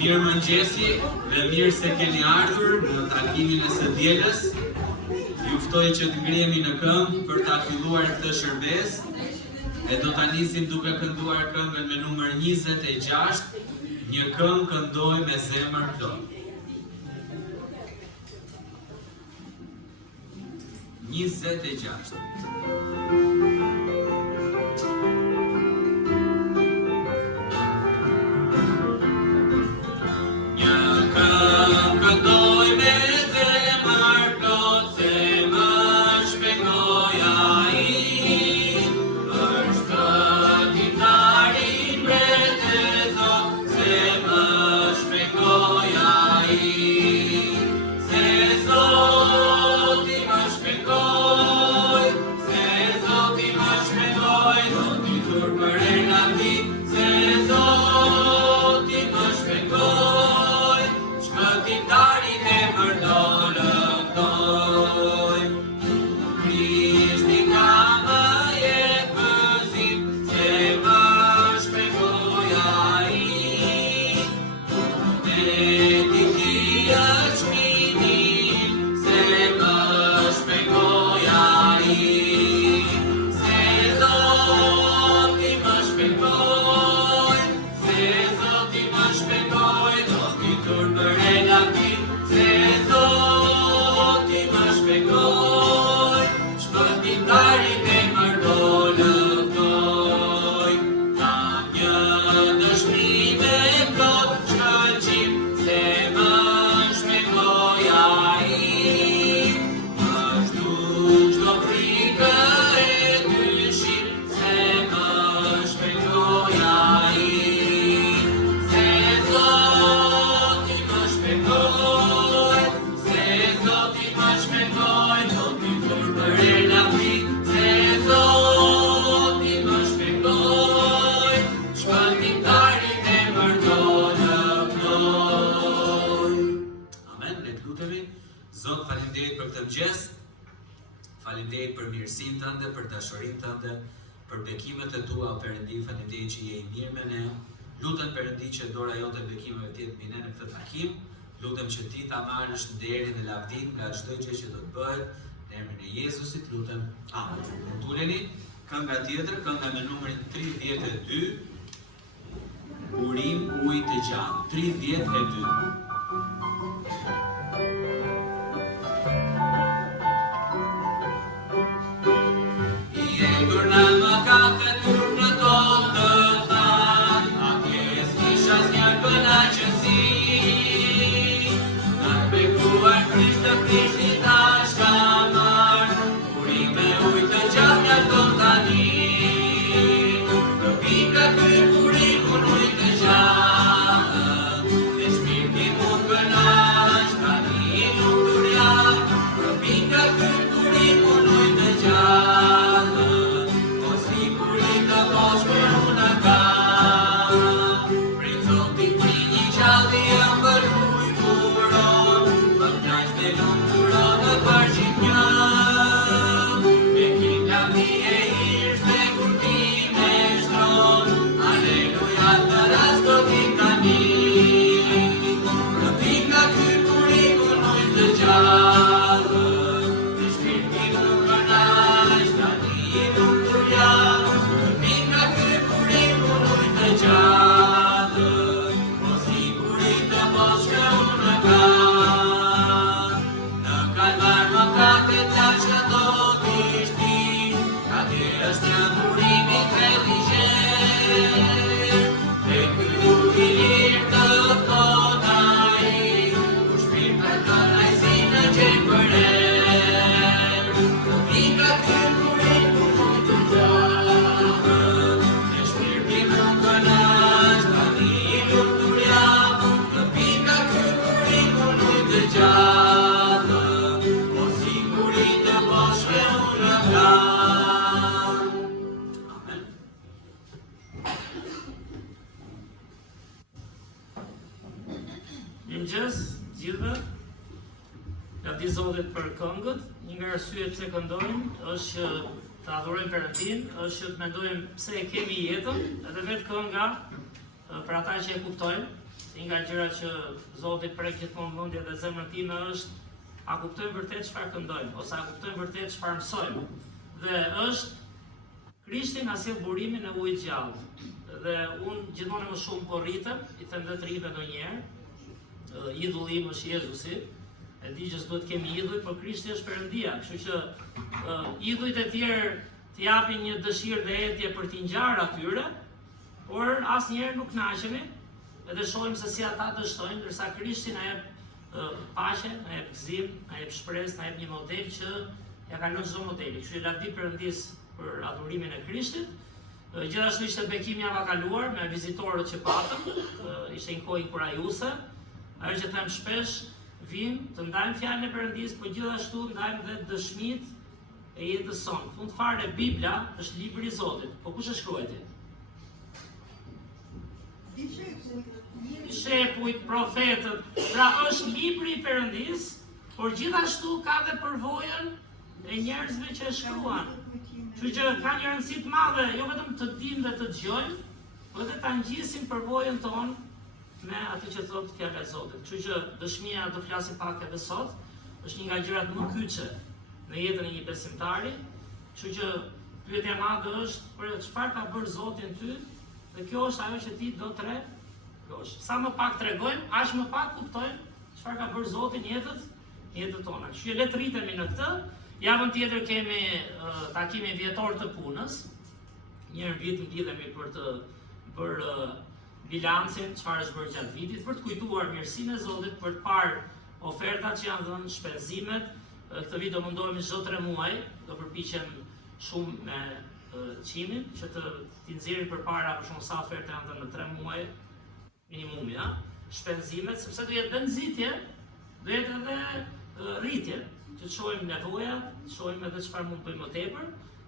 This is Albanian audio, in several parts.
Mirëmëngjesi dhe mirë se keni ardhur në takimin e së dielës. Ju ftoj që të ngrihemi në këmbë për ta filluar këtë shërbes. E do ta nisim duke kënduar këngën me numër 26, një këngë këndoj me zemër plot. 26. Faleminderit për mirësinë tënde, për dashurinë tënde, për bekimet e tua, Perëndi, faleminderit që je i mirë me ne. Lutem Perëndi që dora jote bekimeve të jetë mbi ne në këtë takim. Lutem që ti ta marrësh nderin dhe lavdinë nga çdo gjë që do të bëhet. Në emrin e Jezusit lutem. Amen. Tuleni kënga tjetër, kënga me numrin 32. Urim ujë të gjatë. 32. Mirëmëngjes gjithëve. Lavdi Zotit për këngët. Një nga arsyet pse këndojmë është që të adhurojmë Perëndin, është që të mendojmë pse e kemi jetën, edhe vetë kënga për ata që e kuptojnë. është një nga gjërat që Zoti prek gjithmonë mendjen dhe zemrën time është a kuptojmë vërtet çfarë këndojmë ose a kuptojmë vërtet çfarë mësojmë. Dhe është Krishti na sjell burimin e ujit gjallë. Dhe unë gjithmonë më shumë po rritem, i them dhe të rritem ndonjëherë. Idhulli im është Jezusi. E di që s'duhet kemi idhuj, por Krishti është Perëndia, kështu që idhujt e tjerë të japin një dëshirë dhe etje për t'i ngjarë atyre, por asnjëherë nuk kënaqemi, edhe shohim se si ata dështojnë, ndërsa Krishti na jep paqe, na jep gëzim, na jep shpresë, na jep një model që ja kalon çdo modeli. Kështu që lavdi Perëndis për adhurimin e Krishtit. Gjithashtu ishte bekimi java kaluar me vizitorët që patëm, ishte një kohë inkurajuese. Ajo që them shpesh, vim të ndajmë fjalën e Perëndis, por gjithashtu ndajmë dhe dëshmitë e jetës sonë. Fund fare Bibla është libri i Zotit. Po kush e shkruajti? Shepujt, profetët. Pra është libri i Perëndis, por gjithashtu ka dhe përvojën e njerëzve që e shkruan. Kështu që ka një rëndësi të madhe, jo vetëm të dimë dhe të dëgjojmë, por edhe ta ngjisim përvojën tonë me atë që thotë fjala e Zotit. Kështu që dëshmia do flasim pak edhe sot, është një nga gjërat më kyçe në jetën e një besimtari. Kështu që pyetja e madhe është për çfarë ka bërë Zoti në ty, dhe kjo është ajo që ti do të tregosh. Sa më pak tregojmë, aq më pak kuptojmë çfarë ka bërë Zoti në jetën tona. Kështu që le të rritemi në këtë. Javën tjetër kemi takimin vjetor të punës. Një vit lidhemi për të bërë bilancin, çfarë është bërë gjatë vitit, për të kujtuar mirësinë e Zotit, për të parë ofertat që janë dhënë, shpenzimet. Këtë vit do mundohemi çdo 3 muaj, do përpiqem shumë me qimin, që t'i nxjerrim përpara për shkak sa ofertë janë dhënë në 3 muaj minimumi, shpenzimet, sepse do jetë dhe nxitje, do jetë edhe rritje, që të shohim nevojat, të shohim edhe çfarë mund të bëjmë më tepër.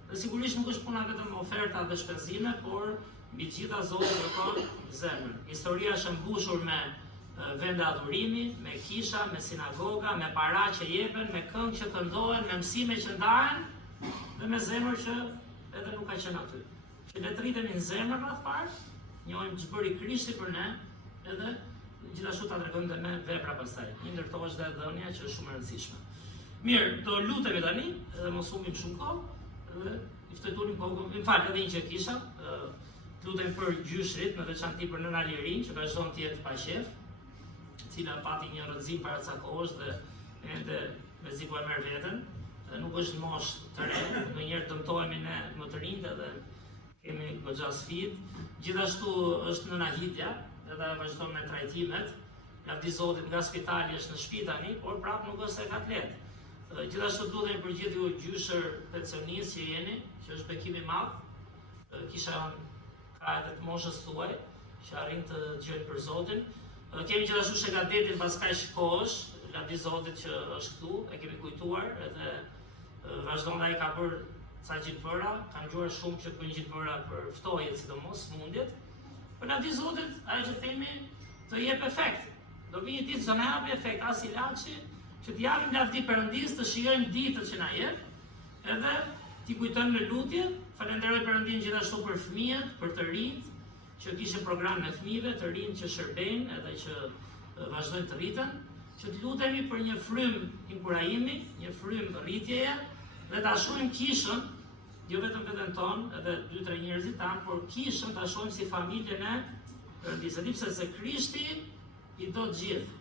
Dhe sigurisht nuk është puna vetëm oferta dhe shpenzime, por mbi të gjitha Zoti kërkon zemrën. Historia është mbushur me vende adhurimi, me kisha, me sinagoga, me para që jepen, me këngë që këndohen, me mësime që ndahen dhe me zemër që edhe nuk ka qenë aty. Që le të rritemi në zemër rreth parë, njohim ç'bëri Krishti për ne, edhe gjithashtu ta tregojmë dhe me vepra pastaj. Një ndër to është dhe dhënia që është shumë e rëndësishme. Mirë, do lutemi tani, edhe mos humbim shumë kohë, edhe i ftojturim kohën. Më fal, edhe një që kisha, lutemi për gjyshrit, në veçanti për nëna Lirin, që vazhdon të jetë pa qef, e cila pati një rrëzim paracakohesh dhe ende mezi po e merr veten. Nuk është moshë të re, ndonjëherë dëmtohemi ne më të rinjtë dhe kemi goxha sfidë. Gjithashtu është nëna Hidja, edhe vazhdon me trajtimet. Lavdi Zotit nga spitali është në shtëpi tani, por prapë nuk është e ka të lehtë. Gjithashtu lutemi për gjithë ju gjyshër pensionistë që jeni, që është bekim i madh. Kisha ka edhe të moshës tuaj që arrin të dëgjojnë për Zotin. Kemi gjithashtu Shekadetin pas kaq kohësh, lavdi Zotit që është këtu, e kemi kujtuar edhe vazhdon ai ka bërë ca gjithëbëra, ka ngjuar shumë që bëjnë gjithëbëra për ftohjet, sidomos smundjet. Por lavdi Zotit, ajo që themi të jep efekt. Do vi një ditë që na japi efekt as ilaçi, që të japim lavdi Perëndis, të shijojmë ditët që na jep, edhe t'i kujtojmë me lutje. Falenderoj Perëndin gjithashtu për fëmijët, për të rinjt, që kishin program me fëmijëve, të rinj që shërbejnë edhe që vazhdojnë të rriten, që të lutemi për një frym inkurajimi, një frym rritjeje, dhe ta shohim kishën, jo vetëm veten tonë, edhe 2-3 njerëzit tanë, por kishën ta shohim si familjen e Perëndis, sepse Krishti i do të gjithë.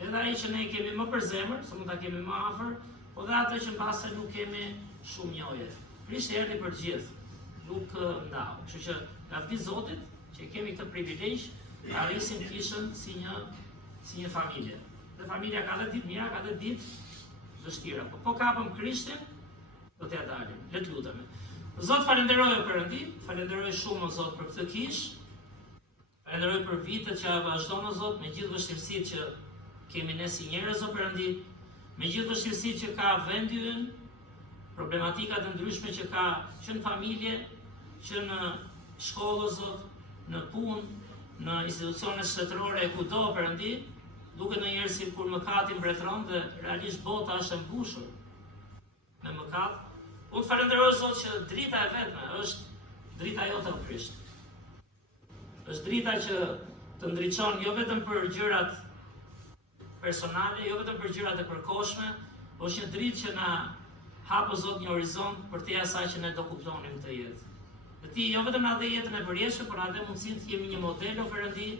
Edhe ai që ne kemi më për zemër, se mund ta kemi më afër, po dhe atë që mbase nuk kemi shumë njohje. Krishti erdhi për të gjithë, nuk ndau. Kështu që lavdi Zotit që kemi këtë privilegj, të arrisim kishën si një familje. Dhe familja ka dhe ditë mira, ka dhe ditë vështira. Po kapëm Krishtin, do t'ja dalim. Le të lutemi. Zot, falenderoj o Perëndi, falenderoj shumë o Zot për këtë kishë. Falenderoj për vitet që vazhdon o Zot, me gjithë vështirësitë që kemi ne si njerëz o Perëndi, me gjithë vështirësitë që ka vendi ynë, problematikat e ndryshme që ka që në familje, që në shkollë o Zot, në punë, në institucione shtetërore e kudo o Perëndi, duket ndonjëherë si kur mëkati mbretëron dhe realisht bota është e mbushur me mëkat. Unë falenderoj Zot që drita e vetme është drita jote o Krisht. Është drita që të ndriçon jo vetëm për gjërat personale, jo vetëm për gjërat e përkohshme, por është një dritë që na hap o Zot një horizont për te asaj që ne do kuptonim këtë jetë. Dhe ti jo vetëm na dhe jetën e përjetshme, por na dhe mundësinë të jemi një model o Perëndi,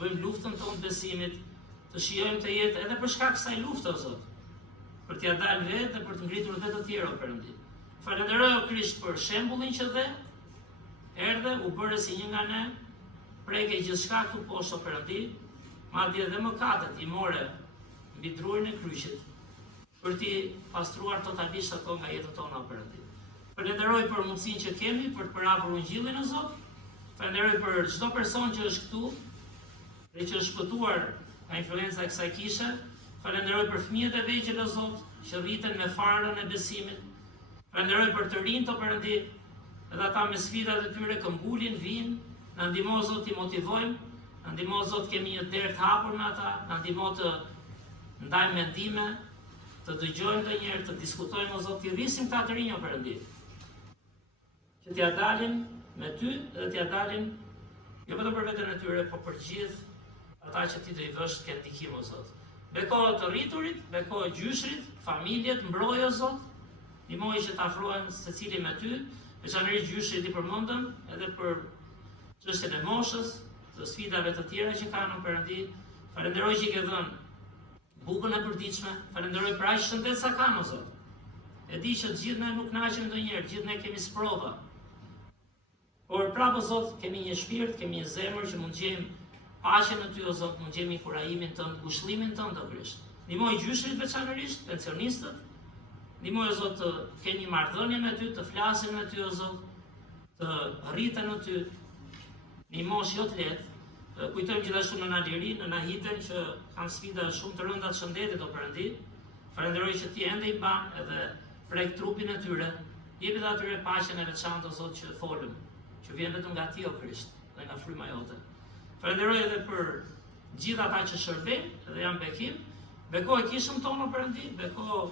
bëjmë luftën tonë të besimit, të shijojmë të jetë edhe për shkak kësaj lufte o Zot, për t'ia dalë vetë dhe për të ngritur edhe të tjerë o Perëndi. Falenderoj o Krisht për shembullin që dhe erdhe, u bëre si një nga ne, preke gjithçka këtu poshtë o Perëndi, madje edhe mëkatet i more mbi drurin e kryqit, për t'i pastruar totalisht ato nga jetët tona o Perëndi. Falenderoj për mundësinë që kemi për të përhapur Ungjillin o Zot. Falenderoj për çdo person që është këtu dhe që është shpëtuar nga influenca e kësaj kishe. Falenderoj për fëmijët e vegjël o Zot, që rriten me farën e besimit. Falenderoj për të rinjt o Perëndi, edhe ata me sfidat e tyre këmbulin, vinë, na ndihmo o Zot t'i motivojmë, na ndihmo o Zot kemi një derë të hapur me ata, na ndihmo të ndajmë mendime, të dëgjojmë ndonjëherë, të diskutojmë o Zot, t'i rrisim këta të rinj o Perëndi, që t'ia dalin me ty dhe t'ia dalin jo vetëm për veten e tyre, por për gjithë ata që ti do i vësh të kenë ndikim o Zot. Bekohet të rriturit, bekohet gjyshrit, familjet, mbrojë o Zot, ndihmoj që të afrohen secili me ty, veçanërisht gjyshrit i përmendëm, edhe për çështjen e moshës, të sfidave të tjera që kanë o Perëndi. Falenderoj që i ke dhënë bukën e përditshme, falenderoj për aq shëndet sa kanë o Zot. E di që gjithë ne nuk naqemi ndonjëherë, gjithë ne kemi sprova. Por prapë o Zot, kemi një shpirt, kemi një zemër që mund gjejmë paqen në ty o Zot, mund gjejmë kurajimin tënd, ngushëllimin tënd o Krisht. Ndihmoj gjyshrit veçanërisht, pensionistët. Ndihmoj o Zot të kenë një marrëdhënie me ty, të flasin me ty o Zot, të rriten në ty. Ndihmosh jo të lehtë. Kujtojmë gjithashtu në Nalirin, në Nahiten, që kanë sfida shumë të rënda të shëndetit o Perëndi. Falenderoj që ti ende i ban edhe prek trupin e tyre, jepet atyre paqen e veçantë o Zot që folëm, që vjen vetëm nga ti o Krisht dhe nga fryma jote. Falenderoj edhe për gjithë ata që shërbejnë dhe janë bekim. Beko e kishëm tonë o Perëndi, beko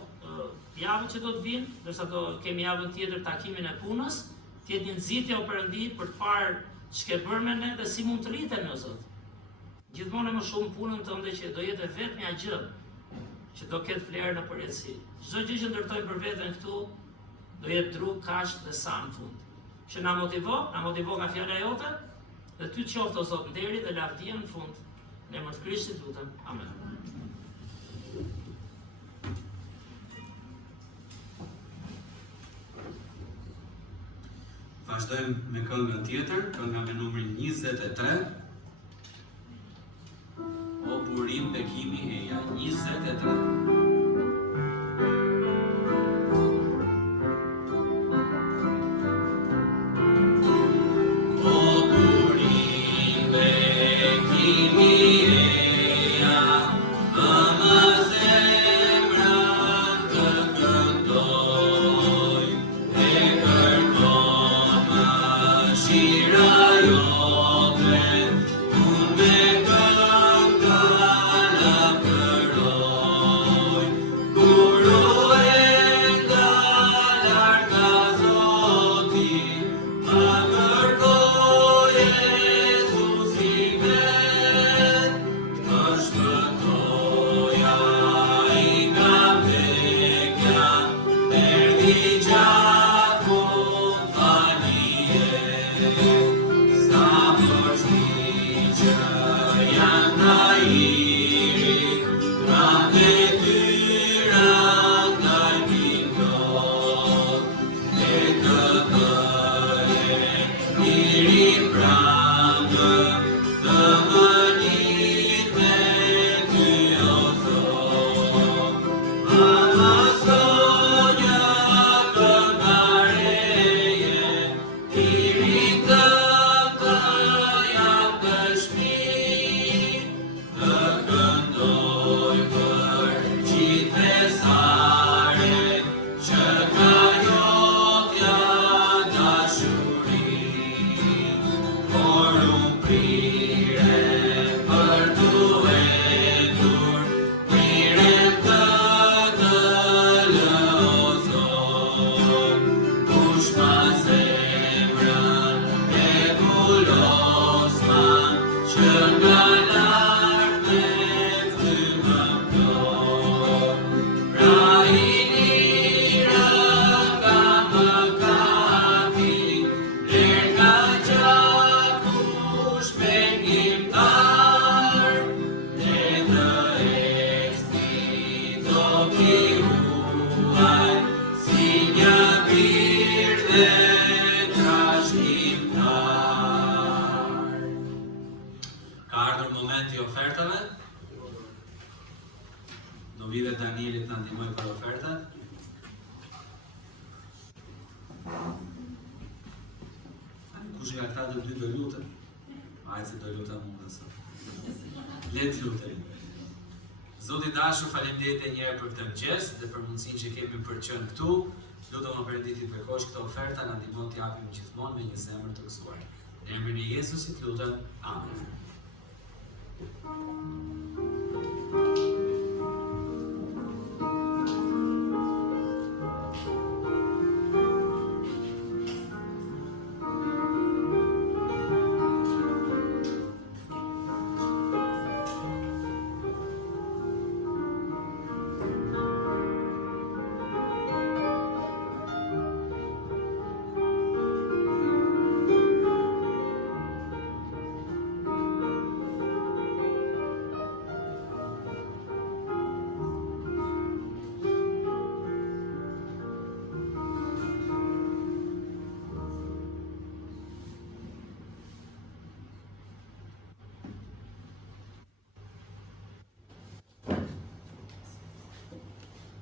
javën që do të vinë, ndërsa do kemi javën tjetër takimin e punës, të jetë një nxitje o Perëndi për të parë ç'ke bërë me ne dhe si mund të rritemi o Zot. Gjithmonë më shumë punën tënde që do jetë vetmja gjë që do ketë flerë në përjetësi. Çdo gjë që ndërtoj për veten këtu do jetë drug, kaq dhe sa në fund. Që na motivo nga fjala jote, dhe ty të qoftë o Zot nderi dhe lavdia në fund. Në emër të Krishtit lutem. Amen. Vazhdojmë me këngën tjetër, kënga me numrin 23. O burim bekimi eja, 23. Danielit na ndihmoj për ofertat. Kush nga këta të dy do lutet? Hajde se do lutem unë sot. Le të lutem. Zoti i dashur, faleminderit edhe një herë për këtë mëngjes dhe për mundësinë që kemi për të qenë këtu. Lutem o Perëndit të bekosh këtë oferta, na ndihmon të japim gjithmonë me një zemër të gëzuar. Në emrin e Jezusit lutem. Amen.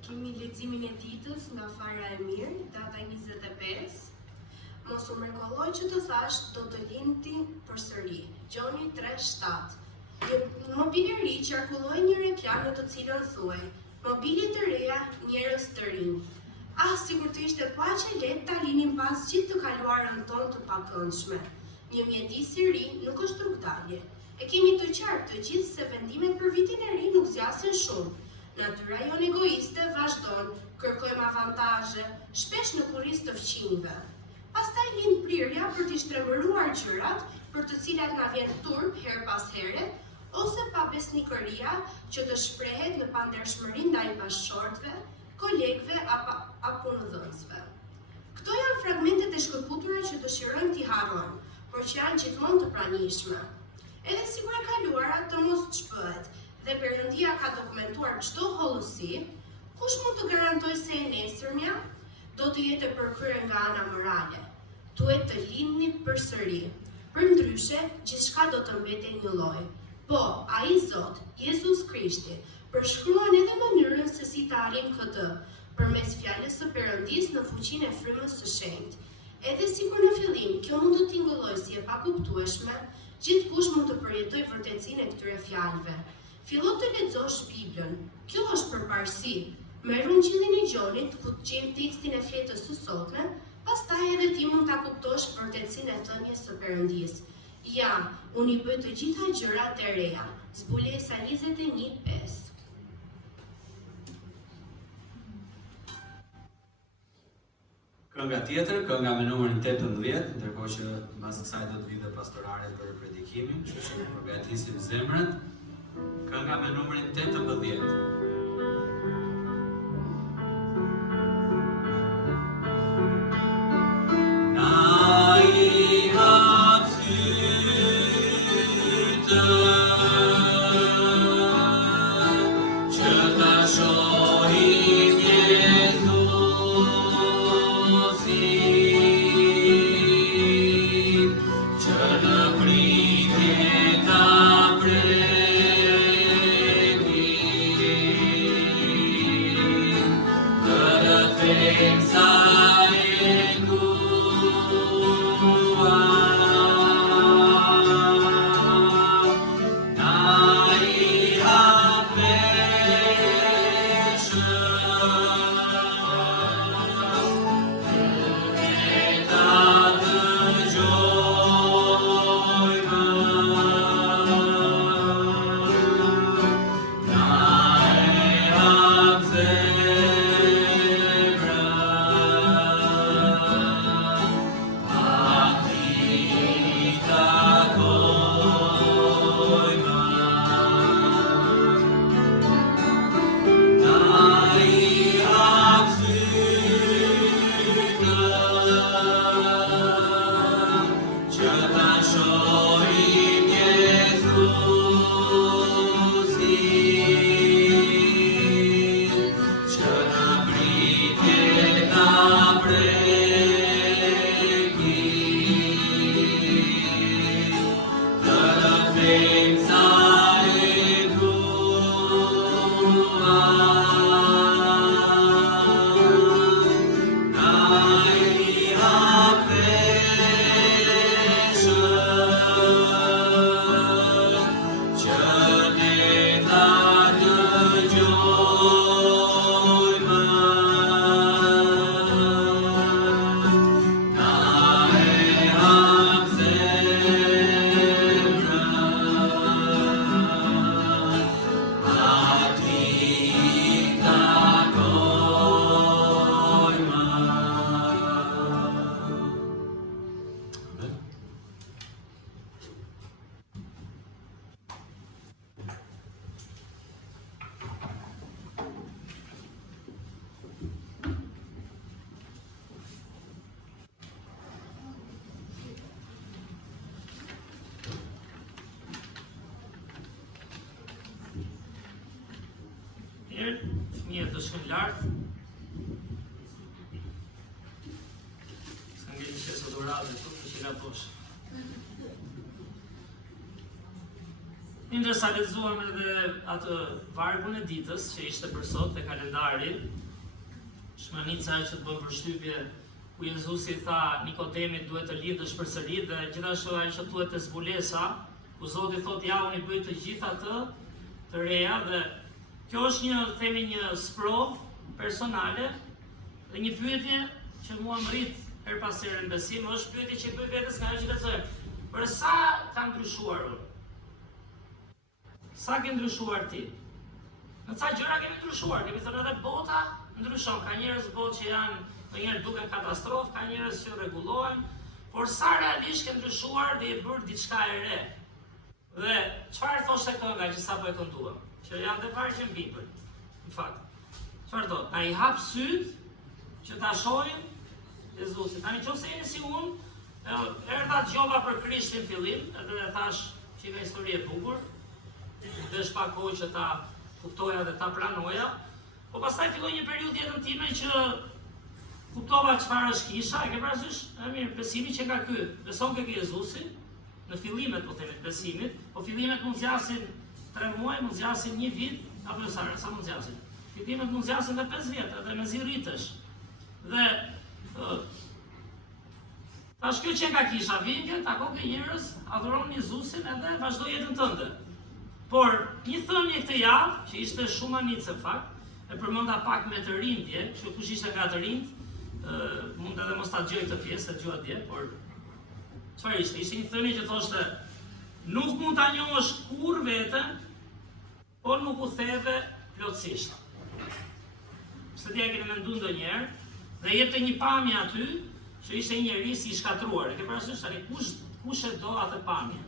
Kemi leximin e ditës nga Fara e Mirë, data 25. Mos u mrekolloj që të thash do të lindi përsëri. Gjoni 3:7. Në mobilin e ri qarkulloi një reklam në të cilën thuaj: "Mobili të reja, njerëz të rinj." Sikur të ishte paqe lehtë ta linin pas gjithë të kaluarën tonë të pakëndshme. Një mjedis i ri nuk është rrugdalje. E kemi të qartë të gjithë se vendimet për vitin e ri nuk zgjasin shumë. Natyra jon egoiste vazhdon, kërkojmë avantazhe, shpesh në kurriz të fqinjve. Pastaj lind prirja për t'i shtrembëruar gjërat, për të cilat na vjen turp her pas here, ose pabesnikëria që të shprehet në pandershmëri ndaj bashkëshortëve, kolegëve apo punëdhënësve. Këto janë fragmentet e shkëputura që dëshirojmë t'i harrojmë, por që janë gjithmonë të pranishme. Edhe sikur e kaluara të mos çpëhet, dhe Perëndia ka dokumentuar çdo hollësi, kush mund të garantojë se e nesërmja do të jetë e përkryer nga ana morale? Duhet të lindni përsëri. Përndryshe, gjithçka do të mbetet një lloj. Po, ai Zot, Jezus Krishti, përshkruan edhe mënyrën se si të arrijmë këtë, përmes fjalës së Perëndisë në fuqinë e frymës së shenjtë. Edhe sikur në fillim kjo mund të tingëllojë si e pakuptueshme, gjithkush mund të përjetojë vërtetësinë e këtyre fjalëve. Fillo të lexosh Biblën. Kjo është përparësi. Merr Ungjillin e Gjonit, ku të gjejmë tekstin e fletës së sotme, pastaj edhe ti mund ta kuptosh vërtetësinë e thënies së Perëndisë. Ja, unë i bëj të gjitha gjërat e reja. Zbulesa 21:5. Kënga tjetër, kënga me numrin 18, ndërkohë që mbas kësaj do të vijë pastorale për predikimin, kështu që përgatisim zemrën. Kënga me numrin 18. Na i hap sytë që ta shohim Jezusin, që në pritje ta shohim Jezusin, që na pritje nga prekim, të lëfim sa e tua, na e hapeshëm, që ne ta dëgjojmë, na e hap zemrën, ati takojmë. Amen. Mirë, fëmijët të shkojnë lartë. S'ka ngel që sot orave këtu, të qira poshtë. Ndërsa lexuam edhe atë vargun e ditës që ishte për sot te kalendari, shmanica që të bën përshtypje ku Jezusi tha Nikodemit duhet të lidhësh përsëri dhe gjithashtu ai që thuhet te zbulesa, ku Zoti thotë ja unë i bëj të gjitha të reja dhe kjo është një sprov personale dhe një pyetje që mua më rrit her pas here në besim, është pyetje që i bëj vetes nga ajo që lexoj. Për sa ka ndryshuar unë? Sa ke ndryshuar ti? Në ca gjëra kemi ndryshuar, kemi thënë edhe bota ndryshon, ka njerëz botë që janë ndonjëherë duken katastrofë, ka njerëz që rregullohen, por sa realisht ke ndryshuar dhe i bërë diçka e re. Dhe çfarë thoshte kënga që sapo e kënduam? Që janë dhe vargje në Bibël, në fakt. Çfarë thotë? Na i hap syt që ta shohim Jezusin. Tani nëse jeni si unë, erdha dëgjova për Krishtin fillim, edhe thash që ka histori e bukur, dhe shpa kohë që ta kuptoja dhe ta pranoja, po pastaj filloi një periudhë jetën time që kuptova çfarë është kisha, e ke parasysh? Mirë, besimi që ka ky, beson ke Jezusi, në fillimet po themi besimit, po fillimet mund zgjasin 3 muaj, mund zgjasin 1 vit, apo sa mund zgjasin. Fillimet mund zgjasin edhe 5 vjet, edhe mezi rritesh. Dhe tash kjo që ka kisha, vinke, takon ke njerëz, adhuron Jezusin edhe vazhdo jetën tënde. Por një thënie këtë javë, që ishte shumë anicë fakt, e përmenda pak me të rindje, që kush ishte nga të rind, mund edhe mos ta dëgjoj këtë pjesë, e dëgjoj atje, por çfarë ishte? Ishte një thënie që thoshte, nuk mund ta njohësh kur veten, por nuk u theve plotësisht. Se ti e keni menduar ndonjëherë, dhe jepte një pamje aty, që ishte një njerëz i shkatruar. E ke parasysh tani kush e do atë pamje?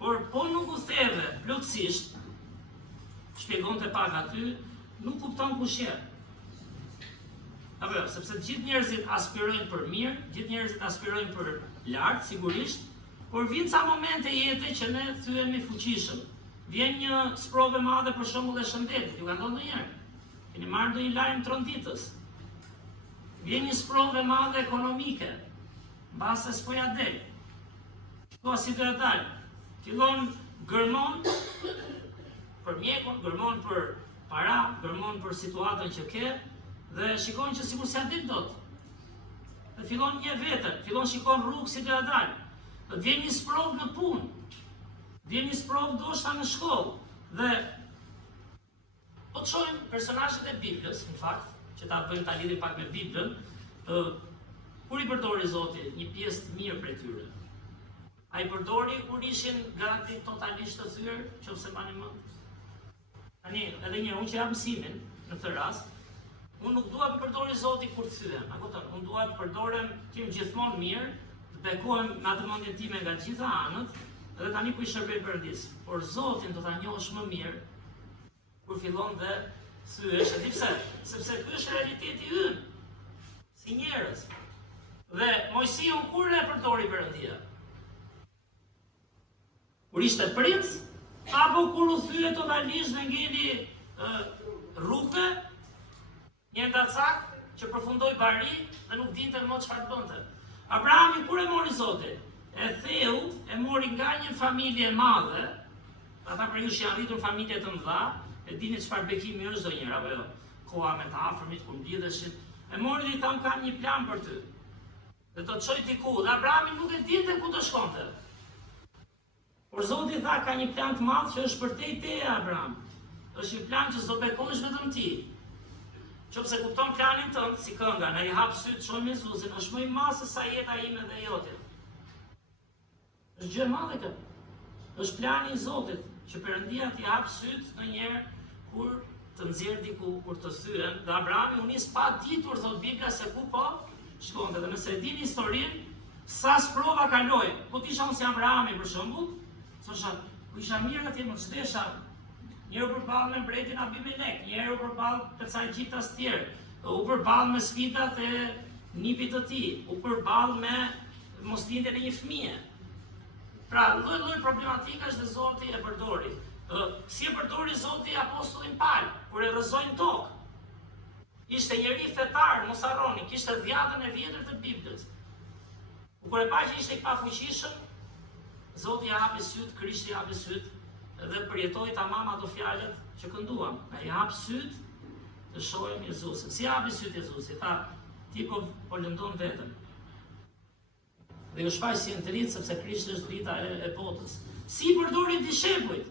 Por po nuk u theve plotësisht, shpjegonte pak aty, nuk kupton kush je. Apo, sepse gjithë njerëzit aspirojnë për mirë, gjithë njerëzit aspirojnë për lart, sigurisht, por vjen ca momente jete që ne thyhemi fuqishëm. Vjen një sprovë e madhe për shembull e shëndetit, ju ka ndodhur ndonjëherë? Keni marrë ndonjë lajm tronditës? Vjen një sprovë e madhe ekonomike, mbase s'po ja del. Thua si do të dal? Fillon gërmon për mjekun, gërmon për para, gërmon për situatën që ke, dhe shikon që sikur s'ja dit dot. Dhe fillon një vetën, fillon shikon rrugë si do ja dal. Dhe vjen një sprovë në punë, vjen një sprovë ndoshta në shkollë, dhe po të shohim personazhet e Biblës, në fakt, që ta bëjmë ta lidhim pak me Biblën, kur i përdori Zoti një pjesë të mirë prej tyre. A i përdori kur ishin garantit totalisht të thyrë, qofse mbani mend? Tani, edhe një, unë që jam mësimin në këtë rast, unë nuk dua të përdori Zoti kur thyem, unë dua të përdorem tim gjithmonë mirë, të bekohem me atë mendjen time nga gjitha anët, edhe tani ku i shërbej Perëndis. Por Zotin do ta njohësh më mirë kur fillon dhe thyesh, e di pse? Sepse ky është realiteti ynë, si njerëz. Dhe Mojsiu kur e përdori Perëndia? Kur ishte princ, apo kur u thye totalisht dhe ngeli rrugëve, një ndacak që përfundoi bari dhe nuk dinte më çfarë bënte. Abrahami kur e mori Zoti? E theu, e mori nga një familje e madhe, ata për ju që janë rritur familje të mëdha, e dini çfarë bekimi është ndonjëherë apo jo? Koha me të afërmit kur mblidheshin, e mori dhe i thamë kam një plan për ty. Dhe do të çoj diku, dhe Abrahami nuk e dinte ku të shkonte. Por Zoti tha ka një plan të madh që është për te Abraham. Është një plan që s'do bekohesh vetëm ti. Qofse kupton planin tënd si kënga, na i hap syt shumë Jezusin, është më i madh se sa jeta ime dhe jote. Është gjë e madhe këtë. Është plani i Zotit që Perëndia t'i hap syt ndonjëherë kur të nxjerr diku, kur të thyen. Dhe Abrahami u nis pa ditur, thot Bibla, se ku po shkonte. Dhe nëse e dini historinë, sa sprova kaloi. Po ti isha unë si Abrahami për shembull, thosha, ku isha mirë atje më çdesha. Njëru përballë me mbretin Abimelek, njëru përballë kësaj gjiptas tjerë, u përballë me sfidat e nipit të tij, u përballë me moslindjen e një fëmie. Pra, lloj problematikash dhe Zoti e përdori. Si e përdori Zoti apostullin Paul, kur e rrëzojnë tokë. Ishte njëri fetar, mos harroni, kishte dhjatën e vjetër të Biblës. Kur e pa që ishte i pafuqishëm, Zoti ja hapi syt, Krishti ja hapi syt, dhe përjetoi tamam ato fjalët që kënduam. Ai hap syt të shohim Jezusin. Si hapi syt Jezusi? Tha, ti po lëndon veten. Dhe ju shfaq si në të rritë, sepse Krishti është drita e botës. Si përdori dishepujt?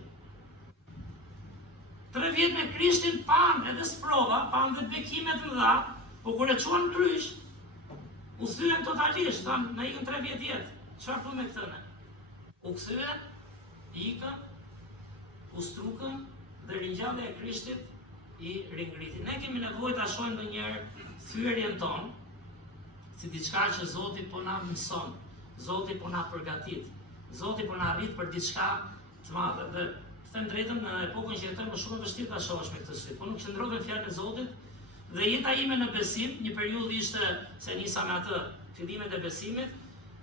3 vjet me Krishtin pan edhe sprova, pan dhe bekime të mëdha, po kur e çuan në kryq, u thyen totalisht, thanë, na ikën 3 vjet jetë. Çfarë po me këtë ne? U kthyen, ikën, u strukën dhe ringjallja e Krishtit i ringriti. Ne kemi nevojë ta shohim ndonjëherë thyerjen tonë si diçka që Zoti po na mëson, Zoti po na përgatit, Zoti po na arrit për diçka të madhe. Dhe them drejtën, në epokën që jetojmë është shumë e vështirë ta shohësh me këtë sy. Po nuk qëndrove fjalën e Zotit dhe jeta ime në besim, një periudhë ishte se nisa me atë fillimet e besimit,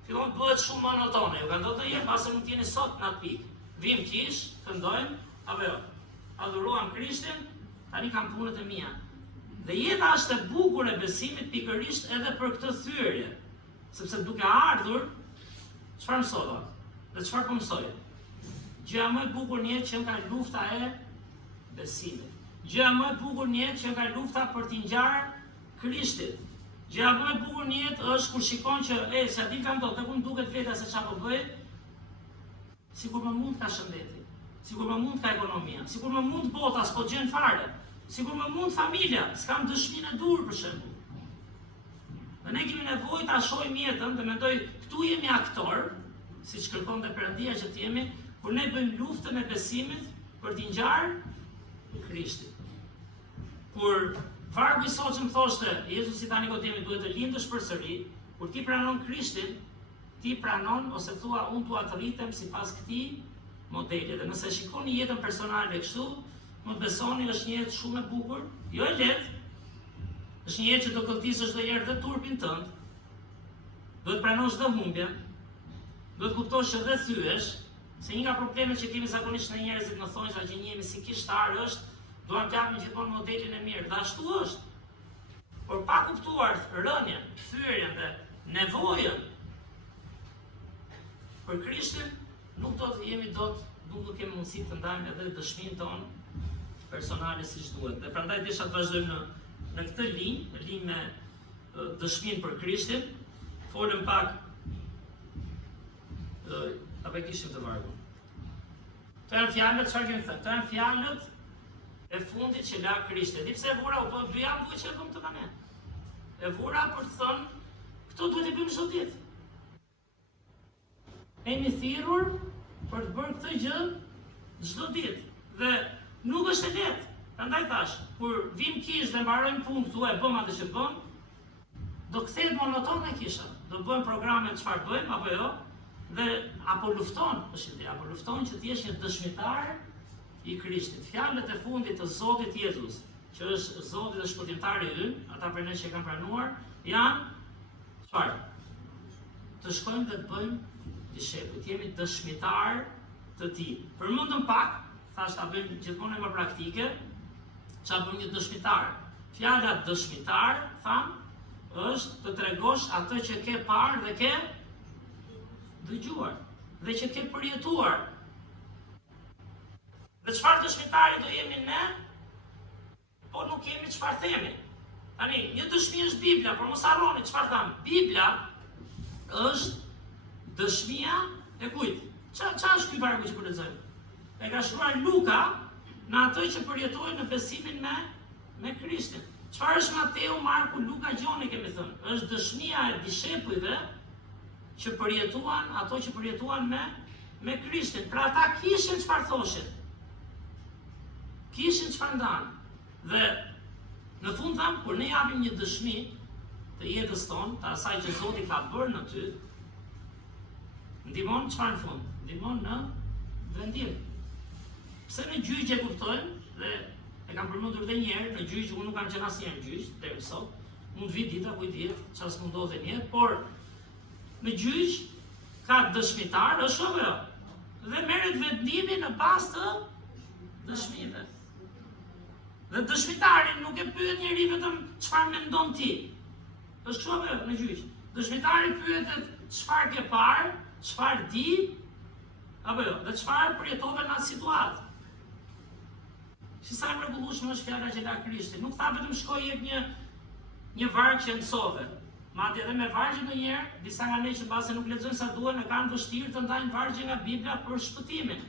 fillon të bëhet shumë monotone. Ju ka ndodhur ndonjëherë pasi mund të jeni sot në atë pikë. Vim kish, këndojmë, apo jo. Adhuroam Krishtin, tani kam punët e mia. Dhe jeta është e bukur e besimit pikërisht edhe për këtë thyerje. Sepse duke ardhur, çfarë mësova? Dhe çfarë po mësoj? Gjëja më e bukur në jetë që nga lufta e besimit. Gjëja më e bukur në jetë që nga lufta për t'i ngjarë Krishtit. Gjëja më e bukur në jetë është kur shikon që sa di kam dot, tek unë duket veta se çfarë po bëj, sikur më mund ka shëndeti, sikur më mund ka ekonomia, sikur më mund bota, s'po gjen fare, sikur më mund familja, s'kam dëshminë e dur për shembull. Dhe ne kemi nevojë ta shohim jetën dhe mendoj këtu jemi aktor, siç kërkon dhe Perëndia që të jemi, kur ne bëjmë luftën e besimit për t'i ngjarë Krishtin. Kur vargu i soçëm thoshte, Jezusi tha Nikodemit duhet të lindësh përsëri, kur ti pranon Krishtin, ti pranon ose thua unë dua të rritem sipas këtij modeli. Dhe nëse shikoni jetën personale kështu, më besoni është një jetë shumë e bukur, jo e lehtë. Është një jetë që do këlltisësh çdo herë dhe turpin tënd. Duhet pranosh çdo humbje. Duhet kuptosh që dhe thyesh, se një nga problemet që kemi zakonisht në njerëzit në thonjza që njihemi si kishtar është duan të japin gjithmonë modelin e mirë. Dhe ashtu është. Por pa kuptuar rënien, thyerjen dhe nevojën për Krishtin, nuk do të jemi dot, nuk do kemi mundësi të ndajmë edhe dëshminë tonë personale siç duhet. Dhe prandaj desha të vazhdojmë në këtë linjë me dëshminë për Krishtin. Folëm pak apo kishim të vargun. Të janë fjalët, çfarë kemi thënë? Të janë fjalët e fundit që la Krishti. Di pse e vura, po dy janë duhet që e vëmë të tani. E vura për të thënë, këto duhet i bëjmë çdo ditë. Jemi thirrur për të bërë këtë gjë çdo ditë. Dhe nuk është e lehtë. Prandaj thash, kur vim kish dhe mbarojmë punë, thua e bëm atë që bëm, do kthehet monotone kisha. Do bëjmë programe çfarë bëjmë apo jo? Dhe apo lufton, është ide, apo lufton që të jesh një dëshmitar i Krishtit. Fjalët e fundit të Zotit Jezus, që është Zoti dhe shpëtimtari ynë, ata për ne që kanë pranuar, janë çfarë? të shkojmë dhe të bëjmë dishepull, të jemi dëshmitar të tij. Përmendëm pak, thash ta bëjmë gjithmonë më praktike, ç'a bën një dëshmitar. Fjala dëshmitar, tham, është të tregosh atë që ke parë dhe ke dëgjuar, dhe që ke përjetuar. Dhe çfarë dëshmitari do jemi ne, po nuk kemi çfarë themi. Tani, një dëshmi është Bibla, por mos harroni çfarë tham. Bibla është dëshmia e kujt? Ç'a është ky vargu që po lexojmë? E ka shkruar Luka në atë që përjetoi në besimin me Krishtin. Çfarë është Mateu, Marku, Luka, Gjoni, kemi thënë? Është dëshmia e dishepujve që përjetuan ato që përjetuan me Krishtin. Pra ata kishin çfarë thoshin. Kishin çfarë ndanë. Dhe në fund tham, kur ne japim një dëshmi të jetës tonë, të asaj që Zoti ka bërë në ty, ndihmon çfarë në fund? Ndihmon në vendim. Pse në gjyq e kuptojmë, dhe e kam përmendur edhe një herë, në gjyq unë nuk kam qenë asnjëherë në gjyq deri sot, mund vi dita ku i dihet çfarë s'mund ndodhe një, por në gjyq ka dëshmitar, është apo jo? Dhe merret vendimi në bazë të dëshmive. Dhe dëshmitari nuk e pyet njeriu vetëm çfarë mendon ti. Është kështu apo jo në gjyq? Dëshmitari pyetet çfarë ke parë, çfarë di, apo jo, dhe çfarë përjetove në atë situatë. Si sa e mrekullueshme është fjala që la Krishti. Nuk tha vetëm shkoj jep një varg që mësove. Madje edhe me vargje ndonjëherë, disa nga ne që mbase nuk lexojnë sa duhen, e kanë vështirë të ndajnë vargje nga Bibla për shpëtimin.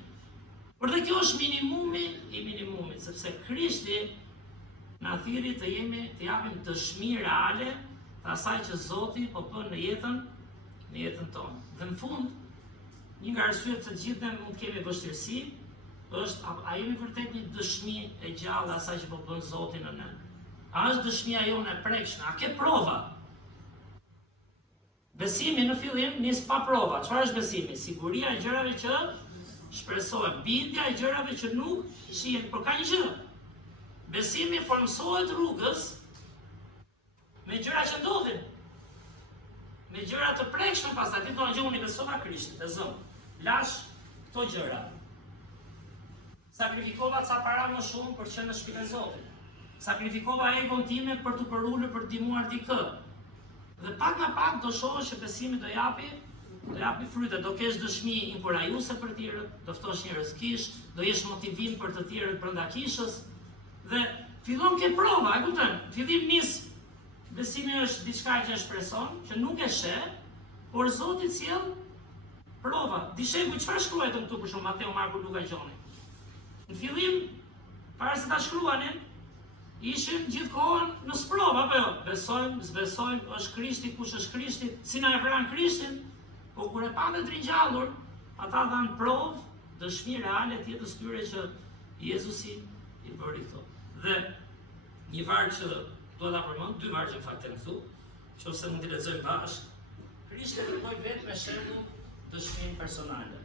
Por dhe kjo është minimumi i minimumit, sepse Krishti na thirrri të japim dëshmi reale të asaj që Zoti po bën në jetën tonë. Dhe në fund, një nga arsyet të gjithë ne mund të kemi vështirësi, është a jemi vërtet një dëshmi e gjallë asaj që po bën Zoti në ne? A është dëshmia jonë e prekshme? A ke prova? Besimi në fillim nis pa prova. Çfarë është besimi? Siguria e gjërave që shpresohen, bindja e gjërave që nuk shihen, por ka një gjë. Besimi formsohet rrugës me gjëra që ndodhin. Me gjëra të prekshme pastaj ti thua unë besova Krishtin, e Zot. Lash këto gjëra. Sakrifikova ca para më shumë për të qenë në shtëpinë e Zotit. Sakrifikova egon time për të përulur për të ndihmuar dikë. Dhe pak nga pak do shohësh që besimi do japi fryte, do kesh dëshmi inkurajuese për të tjerët, do ftosh njerëz kish, do jesh motivim për të tjerët brenda kishës dhe fillon ke prova, e kupton? Fillim nis besimi është diçka që e shpreson, që nuk e sheh, por Zoti sjell prova. Dishepuj çfarë shkruajtë këtu për shembull Mateu, Marku, Luka, Gjoni. Në fillim, para se ta shkruanin, ishin gjithkohën në sprova, apo jo? Besojmë, s'besojmë, është Krishti, kush është Krishti, si na e vran Krishtin, po kur e panë të ringjallur, ata dhanë provë, dëshmi reale të jetës tyre që Jezusi i bëri këto. Dhe një varg që do ta përmend, dy vargje në fakt këtu, nëse mund t'i lexojmë bashkë. Krishti tregoi vetë me shembull dëshminë personale.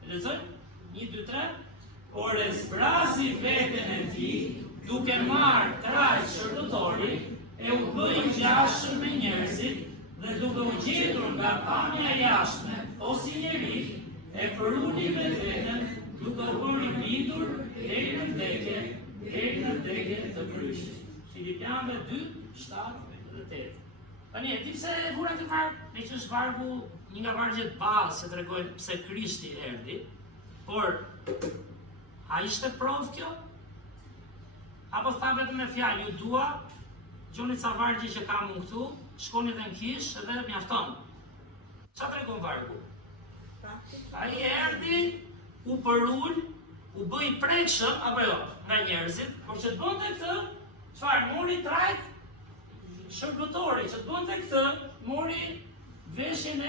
E lexojmë? 1, 2, 3. Por e zbrasi veten e tij, duke marrë trajt shërbëtori, e u bë i ngjashëm me njerëzit, dhe duke u gjetur nga pamja e jashtme, o si njeri, e përuli veten, duke u bërë i ngritur deri në vdekje të Krishtit. Filipianëve 2, 7 dhe 8. Tani, e ti pse e vura këtë varg? Ne që është vargu, një nga vargjet bazë se tregojnë pse Krishti erdhi, por a ishte provë kjo? Apo tha vetëm me fjalë, ju dua, gjoni ca vargje që kam unë këtu, shkoni dhe në kish edhe mjafton. Qa tregon vargu? Ai erdhi, u përul, u bë i prekshëm, apo jo, nga njerëzit, por që të bënte këtë, çfarë mori trajt shërbëtori, që të bënte këtë, mori veshjen e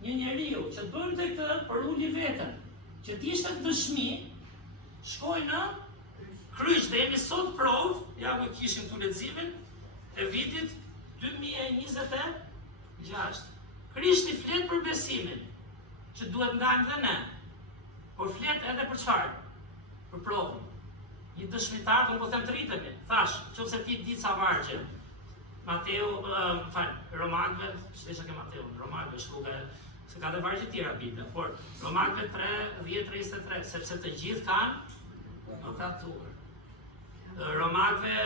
një njeriu, që të bënte këtë, përuli veten, që t'ishte dëshmi, shkoj në kryq dhe jemi sot provë, ja ku kishim të leximin e vitit 2026. Krishti flet për besimin, që duhet ndajmë dhe ne, por flet edhe për çfarë? Për provën. Një dëshmitar, do po them të rritemi, thash, nëse ti di ca vargje, Romakëve, shtesha ke Mateu, Romakëve shkruke, se ka dhe vargje tjera Biblia, por Romakëve 3:10-23, sepse të gjithë kanë mëkatuar. Romakëve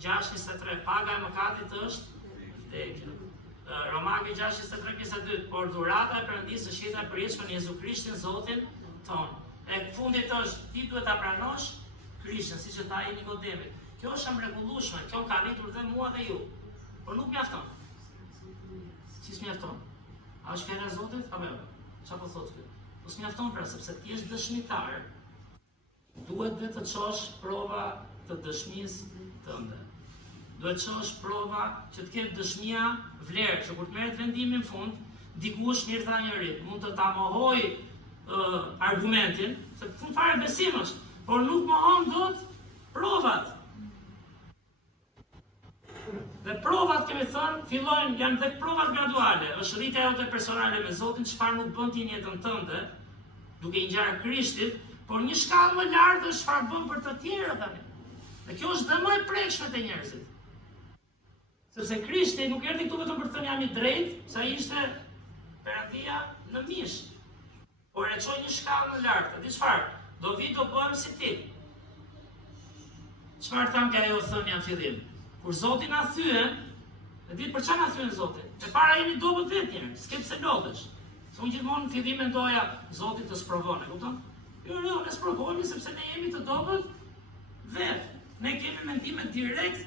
6:23, paga e mëkatit është vdekja. Romakëve 6:23-22, por dhurata e Perëndisë është jeta e përjetshme në Jezu Krishtin Zotin ton. E fundit është ti duhet ta pranosh Krishtin, siç e tha ai Nikodemit. Kjo është e mrekullueshme, kjo ka arritur dhe mua dhe ju, por nuk mjafton. Si s'mjafton? A është fjala e Zotit? Apo jo? Çfarë po thotë këtu? Po s'mjafton pra, sepse ti je dëshmitar. Duhet dhe të çosh prova të dëshmisë tënde. Duhet të çosh prova që të ketë dëshmia vlerë, që kur të merret vendimi në fund, dikush mirë tha njëri, mund të ta mohoj argumentin, se në fund fare besim është, por nuk mohon dot provat. Dhe provat, kemi thënë, fillojnë, janë dhe provat graduale, është rritja jote personale me Zotin, çfarë nuk bën ti në jetën tënde, duke i ngjarë Krishtit, por një shkallë më lartë është çfarë bën për të tjerët tani. Dhe kjo është dhe më e prekshme te njerëzit. Sepse Krishti nuk erdhi këtu vetëm për të thënë jam i drejtë, sa ishte Perëndia në mish. Por e çoi një shkallë më lartë. Di çfarë? Do vi do bëhem si ti. Çfarë tham që ajo thënia në fillim? Kur Zoti na thyen, e ditë për çfarë na thyen Zoti? E para jemi dobët vetë, s'ke pse lodhesh. Se unë gjithmonë në fillim mendoja Zoti të sprovon, e kupton? Jo, ne sprovojmë sepse ne jemi të dobët vetë. Ne kemi mendime direkt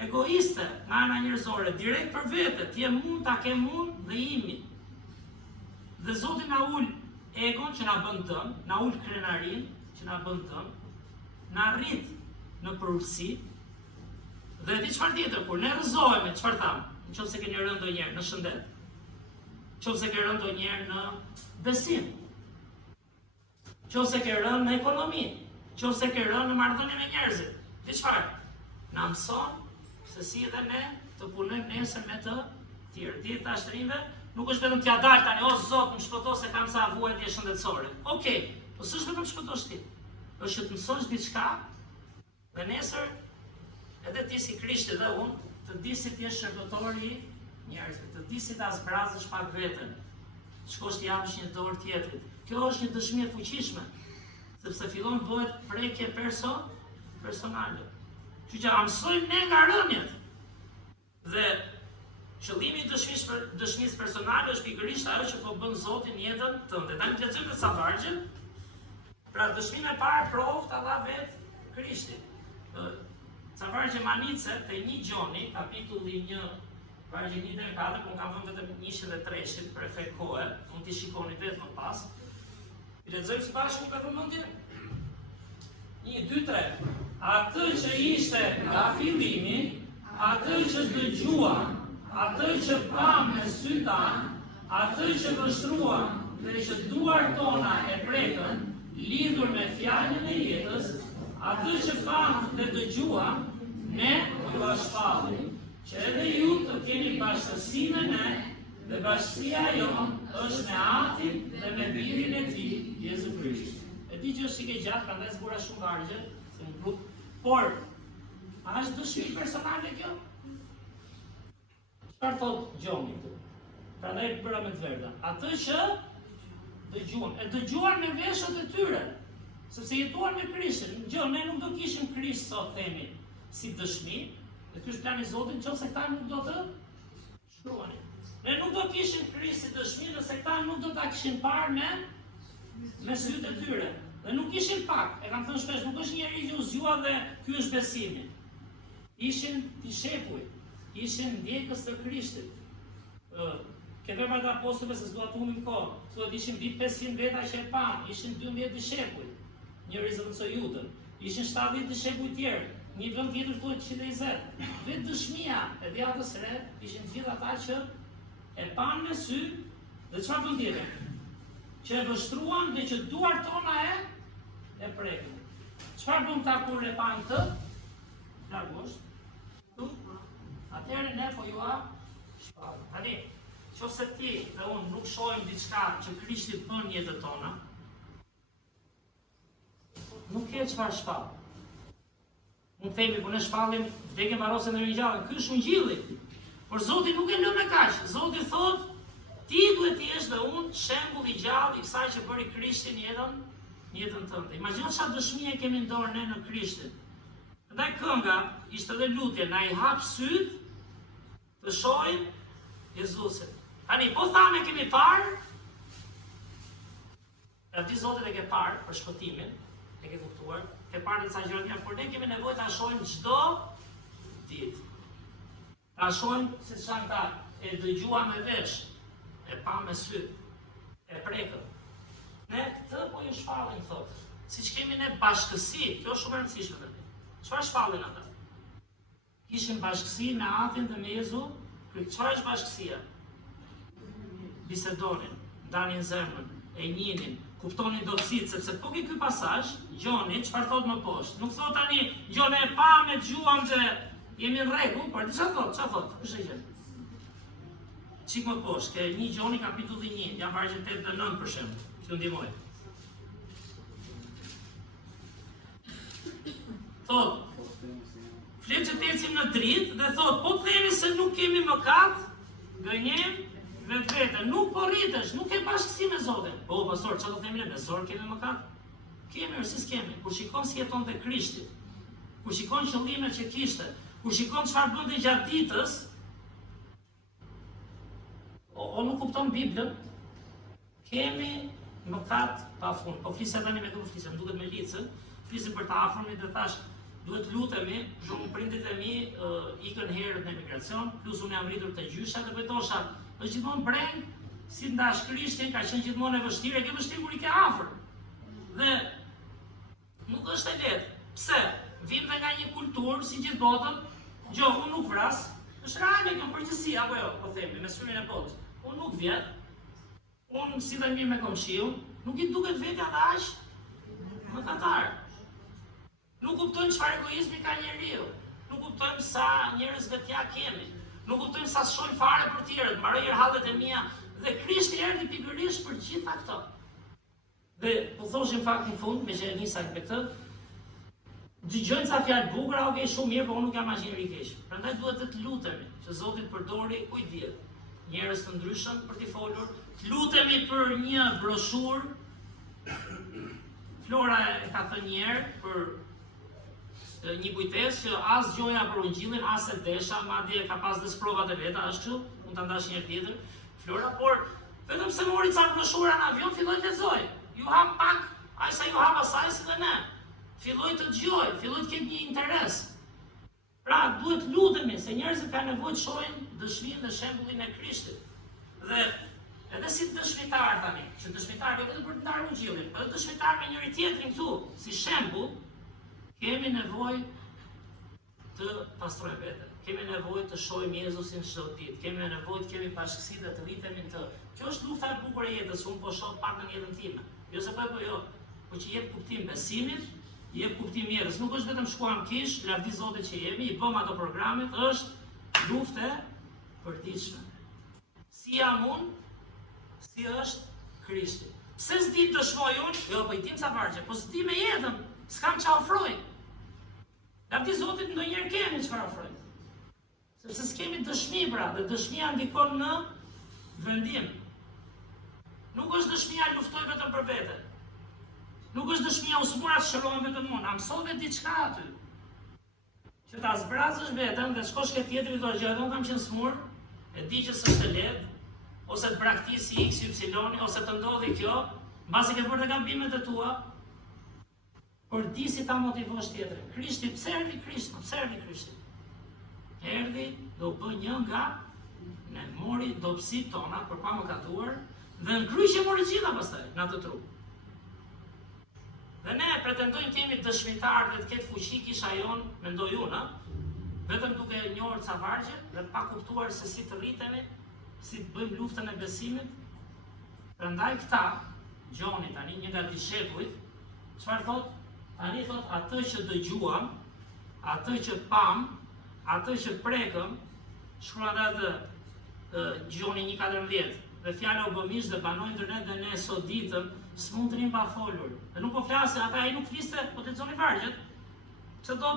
egoiste, nga ana njerëzore, direkt për vete, ti e mund, ta ke mund dhe imi. Dhe Zoti na ul egon që na bën dëm, na ul krenarin që na bën dëm, na rrit në përurësi. Dhe di çfarë tjetër, kur ne rrëzohemi, çfarë tham? Nëse keni rënë ndonjëherë në shëndet, nëse ke rënë ndonjëherë në besim, nëse ke rënë në ekonomi, nëse ke rënë në marrëdhënie me njerëzit, di çfarë? Na mëson se si edhe ne të punojmë nesër me të tjerë. Ti tash të rinjve, nuk është vetëm t'ja dal tani, o Zot, më shpëto se kam sa vuajtje shëndetësore. Okej, po s'është vetëm shpëtosh ti. Është që të mësosh diçka dhe nesër edhe ti si Krishti dhe unë, të di si ti je shërbëtor i njerëzve, të di si ta zbrazësh pak veten, shkosh të japësh një dorë tjetrit. Kjo është një dëshmi e fuqishme, sepse fillon bëhet prekje personale. Që a mësojmë ne nga rënjet. Dhe qëllimi i dëshmisë personale është pikërisht ajo që po bën Zoti në jetën tënde. Tani lexojmë disa vargje. Pra dëshmimi e parë provë ta dha vetë Krishti. Ca vargje manice te 1 Gjoni, kapitulli 1, vargje 1-4, por kam vënë vetëm 1 dhe 3 për efekt kohe, mund t'i shikoni vetë më pas. I lexojmë së bashku ka vëmendje? 1, 2, 3. Atë që ishte nga fillimi, atë që dëgjuam, atë që pam me sy tanë, atë që vështruam dhe që duart tona e prekën, lidhur me fjalën e jetës, atë që pam dhe dëgjuam, ne ju bashkëpallim, që edhe ju të keni bashkësi me ne, dhe bashkësia jonë është me Atin dhe me Birin e Tij, Jezu Krisht. E di që është i ke gjatë, prandaj zbura shumë vargje, se në grup, por a është dëshmi personale kjo? Çfarë thot Gjoni këtu? Prandaj bëra me të verdha. Atë që dëgjuan, e dëgjuan me veshët e tyre, sepse jetuan me Krishtin. Ne nuk do kishim Krisht sot themi si dëshmi, dhe ky është plani i Zotit, nëse këta nuk do të shkruani. Ne nuk do kishim Krisht si dëshmi nëse këta nuk do ta kishin parë me sytë e tyre. Dhe nuk ishin pak, e kam thënë shpesh, nuk është njeri që u zgjua dhe ky është besimi. Ishin dishepuj, ishin ndjekës të Krishtit. Ke veprat e apostujve se s'dua të humbim kohë. Thuhet ishin mbi 500 veta që e pan, ishin 12 dishepuj. Njëri zëvendësoi Judën. Ishin 70 dishepuj tjerë. Një vend tjetër thuhet 120. Vetë dëshmia e Djatës së Re ishin gjithë ata që e pan me sy dhe çfarë bën tjetër? Që e vështruan dhe që duart tona e prekën. Çfarë bën ta kur e pan të? Largosh. Atëherë ne po ju shpallim. Tani, nëse ti dhe unë nuk shohim diçka që Krishti bën në jetën tona, nuk ke çfarë shpall. Unë themi, kur ne shpallim vdekjen, varrosen dhe ringjalljen, ky është ungjilli. Por Zoti nuk e lë me kaq. Zoti thotë, ti duhet të jesh dhe unë shembull i gjallë i kësaj që bëri Krishti në jetën tënde. Imagjino çfarë dëshmie kemi në dorë ne në Krishtin. Ndaj kënga ishte edhe lutje, na i hap syt të shohim Jezusin. Tani, po thamë kemi parë, e ti Zotit e ke parë për shpëtimin, e ke kuptuar, ke parë disa gjëra, por ne kemi nevojë ta shohim çdo ditë. Ta shohim si çan ta, e dëgjuam me vesh, e pa me sy, e prekëm. Ne këtë po ju shpallin thotë. Siç kemi ne bashkësi, kjo është shumë e rëndësishme tani. Çfarë shpallin ata? Kishin bashkësi me Atin dhe me Jezu. Çfarë është bashkësia? Bisedonin, ndanin zemrën, e njinin, kuptonin dobësitë, sepse po ky pasazh, Gjoni, çfarë thot më poshtë? Nuk thot tani, Gjoni e pa me dëgjuam dhe jemi në rregull, por çfarë thot? Është gjë. Çik më poshtë, ke 1 Gjoni kapitulli 1, jam vargje 8 dhe 9 për shembull. Që ndihmoj. Thot, flet që të ecim në dritë dhe thot, po themi se nuk kemi mëkat, gënjem vetvete, nuk po rritesh, nuk ke bashkësi me Zotin. Po, pastor, çfarë do themi ne, me zor kemi mëkat? Kemi, si s'kemi. Kur shikon si jetonte Krishti, kur shikon qëllimet që kishte, kur shikon çfarë bënte gjatë ditës, o nuk kupton Biblën, kemi mëkat pafund. Po flisja tani me këtë flisja, më duket me licën, flisim për të afërmit dhe thash, duhet lutemi, shumë prindit e mi ikën herët në emigracion, plus unë jam rritur të gjysha dhe pëtosha, është gjithmonë breng, si ndash Krishtin, ka qenë gjithmonë e vështirë, e ke vështirë kur i ke afër. Dhe nuk është e lehtë. Pse? Vim dhe nga një kulturë, si gjithë botën, unë nuk vras, është reale kjo përgjithësi, apo jo, po themi, me syrin e botës. Unë nuk vjet, unë si dhe mirë me komshiu, nuk i duket vetja dhe aq mëkatar. Nuk kuptojmë çfarë egoizmi ka njeriu. Nuk kuptojmë sa njerëz vetja kemi. Nuk kuptojmë sa shohim fare për tjerët, mbaroj hallet e mia dhe Krishti erdhi pikërisht për gjitha këto. Dhe po thoshim fakt në fund, me që nisa me këtë, dëgjojnë ca fjalë bukura, okay, shumë mirë, por unë nuk jam asnjë i keq. Prandaj duhet të lutemi që Zoti të përdori kujt diet, njerëz të ndryshëm për t'i folur, të lutemi për një broshurë. Flora e ka thënë një herë për një kujtesë që as gjoja për ungjillin, as e desha, madje ka pas dhe sprovat e veta, është kështu, mund ta ndash një herë tjetër. Flora, por vetëm se mori ca broshura në avion, filloi të lexoj. Ju hap pak, ai sa ju hap asaj si dhe ne. Filloi të dëgjoj, filloi të ketë një interes. Pra, duhet lutemi se njerëzit kanë nevojë të shohin dëshminë dhe shembullin e Krishtit. Dhe edhe si dëshmitar tani, që dëshmitar vetëm për të ndarë ungjillin, por edhe dëshmitar me njëri tjetrin këtu, si shembull, kemi nevojë të pastrojmë veten. Kemi nevojë të shohim Jezusin çdo ditë. Kemi nevojë të kemi bashkësi dhe të rritemi në të. Kjo është lufta e bukur e jetës, unë po shoh pak në jetën time. Jo se po jo, por që jep kuptim besimit, jep kuptim jetës. Nuk është vetëm shkuam kish, lavdi Zotit që jemi, i bëm ato programet, është luftë e përditshme. Si jam unë, si është Krishti. Pse s'di të dëshmoj unë? Jo, po i dim sa vargje, po s'di me jetën, s'kam ç'a ofroj. Lavdi Zotit ndonjëherë kemi çfarë ofroj. Sepse s'kemi dëshmi, pra, dhe dëshmia ndikon në vendim. Nuk është dëshmia luftoj vetëm për vete. Nuk është dëshmia usmura të shërohem vetëm unë, a mësove diçka aty. Që ta zbrazësh veten dhe shkosh ke tjetri do gjë, unë kam qenë smur, e di që s'është lehtë, ose të braktisi X, Y, ose të ndodhi kjo, mbasi ke bërë të gabimet e tua, por di si ta motivosh tjetrin. Krishti, pse erdhi Krishti? Pse erdhi Krishti? Erdhi dhe u bë një nga ne mori dobësitë tona për pa mëkatuar dhe në kryqe mori gjitha pastaj në atë trup. Dhe ne pretendojmë kemi dëshmitar dhe të ketë fuqi kisha jon, mendoj unë, vetëm duke njohur ca vargje dhe pa kuptuar se si të rritemi, si të bëjmë luftën e besimit. Prandaj këta, Gjoni tani, një nga dishepujt, çfarë thot? Tani thot atë që dëgjuam, atë që pam, atë që prekëm, shkruan atë Gjoni 1:14, dhe fjala u bë mish dhe banoi ndër ne dhe ne sot ditën s'mund të rim pa folur. Dhe nuk po flasë, ata ai nuk fliste, po të lexoni vargjet. Ç'do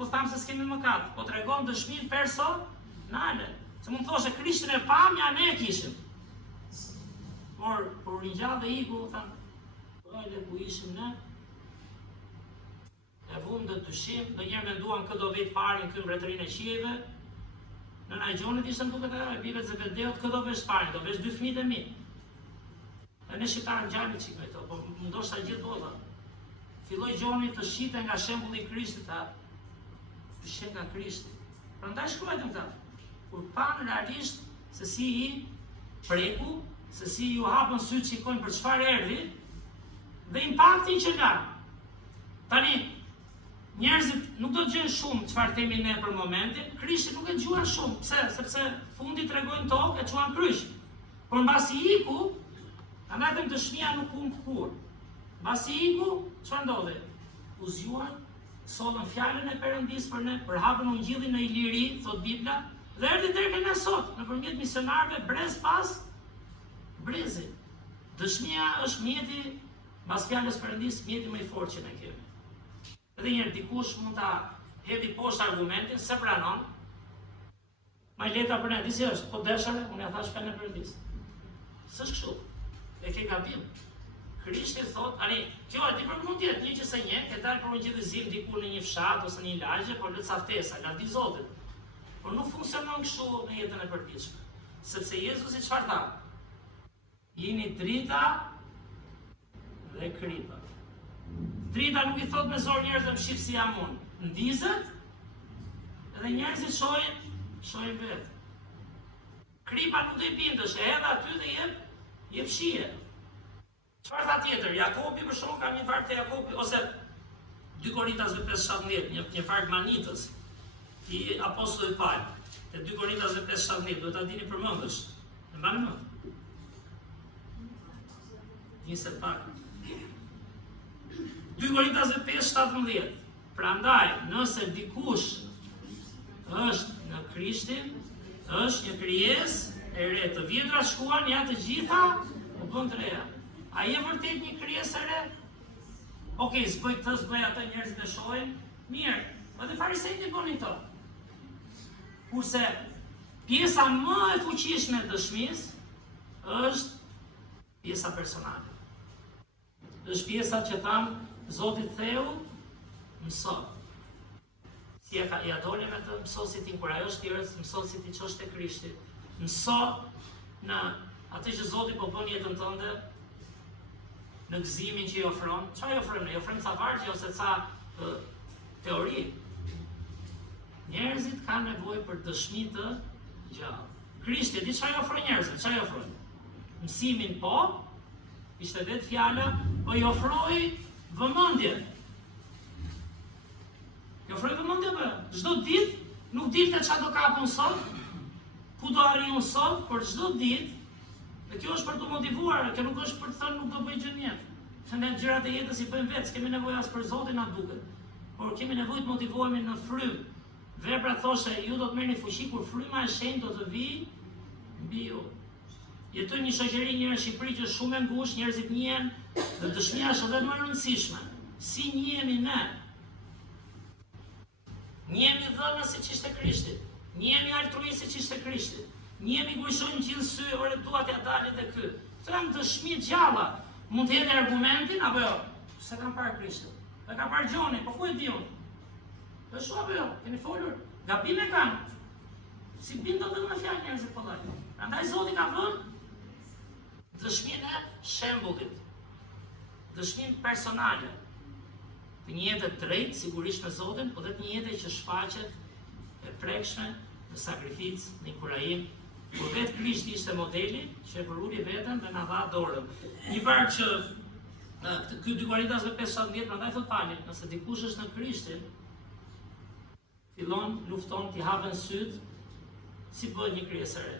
po thamë se s'kemi mëkat, po tregon dëshminë personale. Se mund thoshe Krishtin e pamja ne e kishim. Por ringjall dhe iku, thamë, le ku ishim ne, e vumë dhe dyshim, dhe njerë menduam këtë do vetë parin këtë mbretërinë e qijeve, në Najgjonit ishte më duket e bive Zebedeut, këtë do vesh parin, do vesh 2 fëmijët e mi. E ne shqiptarë gjallë qik me to, po ndoshta gjithë bota. Filloi Gjoni të shite nga shembulli i Krishtit, të shet nga Krishti. Prandaj shkruajtëm këta, kur panë realisht se si i preku, se si ju hapën sytë që shikojnë për çfarë erdhi, dhe impaktin që ka. Tani, njerëzit nuk do të gjejnë shumë çfarë themi ne për momentin, Krishti nuk e dëgjuan shumë. Pse? Sepse fundi tregojnë tokë, e quan kryq. Por mbasi iku, anatëm dëshmia nuk humb kur. Mbasi iku, çfarë ndodhi? U zgjuan, sollën fjalën e Perëndisë për ne, përhapën ungjillin në Iliri, thot Bibla, dhe erdhi deri ne sot, nëpërmjet misionarëve brez pas brezi. Dëshmia është mjeti, mbas fjalës Perëndisë, mjeti më i fortë që ne kemi. Edhe njerë dikush mund ta hedhi poshtë argumentin, se pranon, ma i leta për ne, disi është, po deshare, unë ja thash fjalën e Perëndisë. S'është kështu, e ke gabim. Krishti thot, kjo e ti për mund tjetë një që se një, ke dalë për ungjillizim diku në një fshat ose një lagje, por lëtë saftesa, lavdi Zotit. Por nuk funksionon kështu në jetën e përditshme. Sepse Jezusi çfarë tha? Jeni drita dhe kripa. Drita nuk i thot me zor njerëzve më shif si jam unë. Ndizet, edhe njerëzit shohin vetë. Kripa nuk do i bindesh, e edhe aty dhe jep shije. Çfarë tha tjetër? Jakobi për shkak ka një fakt të Jakobi ose 2 Korintasve 5:17, një fakt manitës i apostullit Paul. Te 2 Korintasve 5:17, do ta dini përmendësh. E mbani mend? Nisë pak. 2 Korintasve 5:17. Prandaj, nëse dikush është në Krishtin, është një krijesë e re, të vjetrat shkuan, janë të gjitha u bën të reja. A je vërtet një krijesë e re? Okej, s'bëj këtë, s'bëj atë, njerëzit e shohin. Mirë, edhe farisejt i bënin këto. Kurse pjesa më e fuqishme e dëshmisë është pjesa personale. Është pjesa që thamë, Zoti theu, mëso. Si i adole me të mëso si ti inkurajosh tjerët, mëso si ti qosh te Krishti. Mëso në atë që Zoti po bën jetën tënde, në gëzimin që i ofron. Çfarë i ofron? I ofron ca vargje ose ca teori. Njerëzit kanë nevojë për dëshmi të gjallë. Krishti di çfarë i ofron njerëzve? Çfarë i ofron? Mësimin po, ishte vetë fjala, po i ofroi vëmendje. I ofroi vëmendje po. Çdo ditë nuk dilte çfarë do kapun sot, ku do arrijun sot, por çdo ditë. Dhe kjo është për të motivuar, kjo nuk është për të thënë nuk do bëj gjë mjet. Se ne gjërat e jetës i bëjmë vetë, s'kemi nevojë as për Zotin na duket. Por kemi nevojë të motivohemi në frymë. Vepra thoshe, ju do të merrni fuqi kur fryma e shenjtë do të vijë mbi ju. Jetojmë një shoqëri në Shqipëri që është shumë e ngushtë, njerëzit njihen, dhe dëshmia është edhe më e rëndësishme. Si njihemi ne? Njihemi dhënë siç ishte Krishti. Njihemi altruist siç ishte Krishti. Njemi gujshojnë gjithë sy, ore duat ja dalit e ky. Të janë dëshmi gjalla. Mund të jetë argumentin, apo jo? Se kam parë Krishtin. E ka parë Gjoni, po ku e di unë? Dhe shu apo jo? Keni folur? Gabime kanë. Si bindë dhe në fjallë njerëzit po lajtë. Andaj Zoti ka vënë dëshminë e shembullit. Dëshminë personale. Të një jetë drejtë, sigurisht me Zotin, po dhe të një jetë që shfaqet e prekshme, në sakrificë, në inkurajim. Por vetë Krishti ishte modeli që e përulli vetën dhe na dha dorën. Një varg që ky 2 Korintasve 5:17, prandaj thot Pali, nëse dikush është në Krishtin, fillon lufton t'i hapen syt, si bëhet një krijesë e re.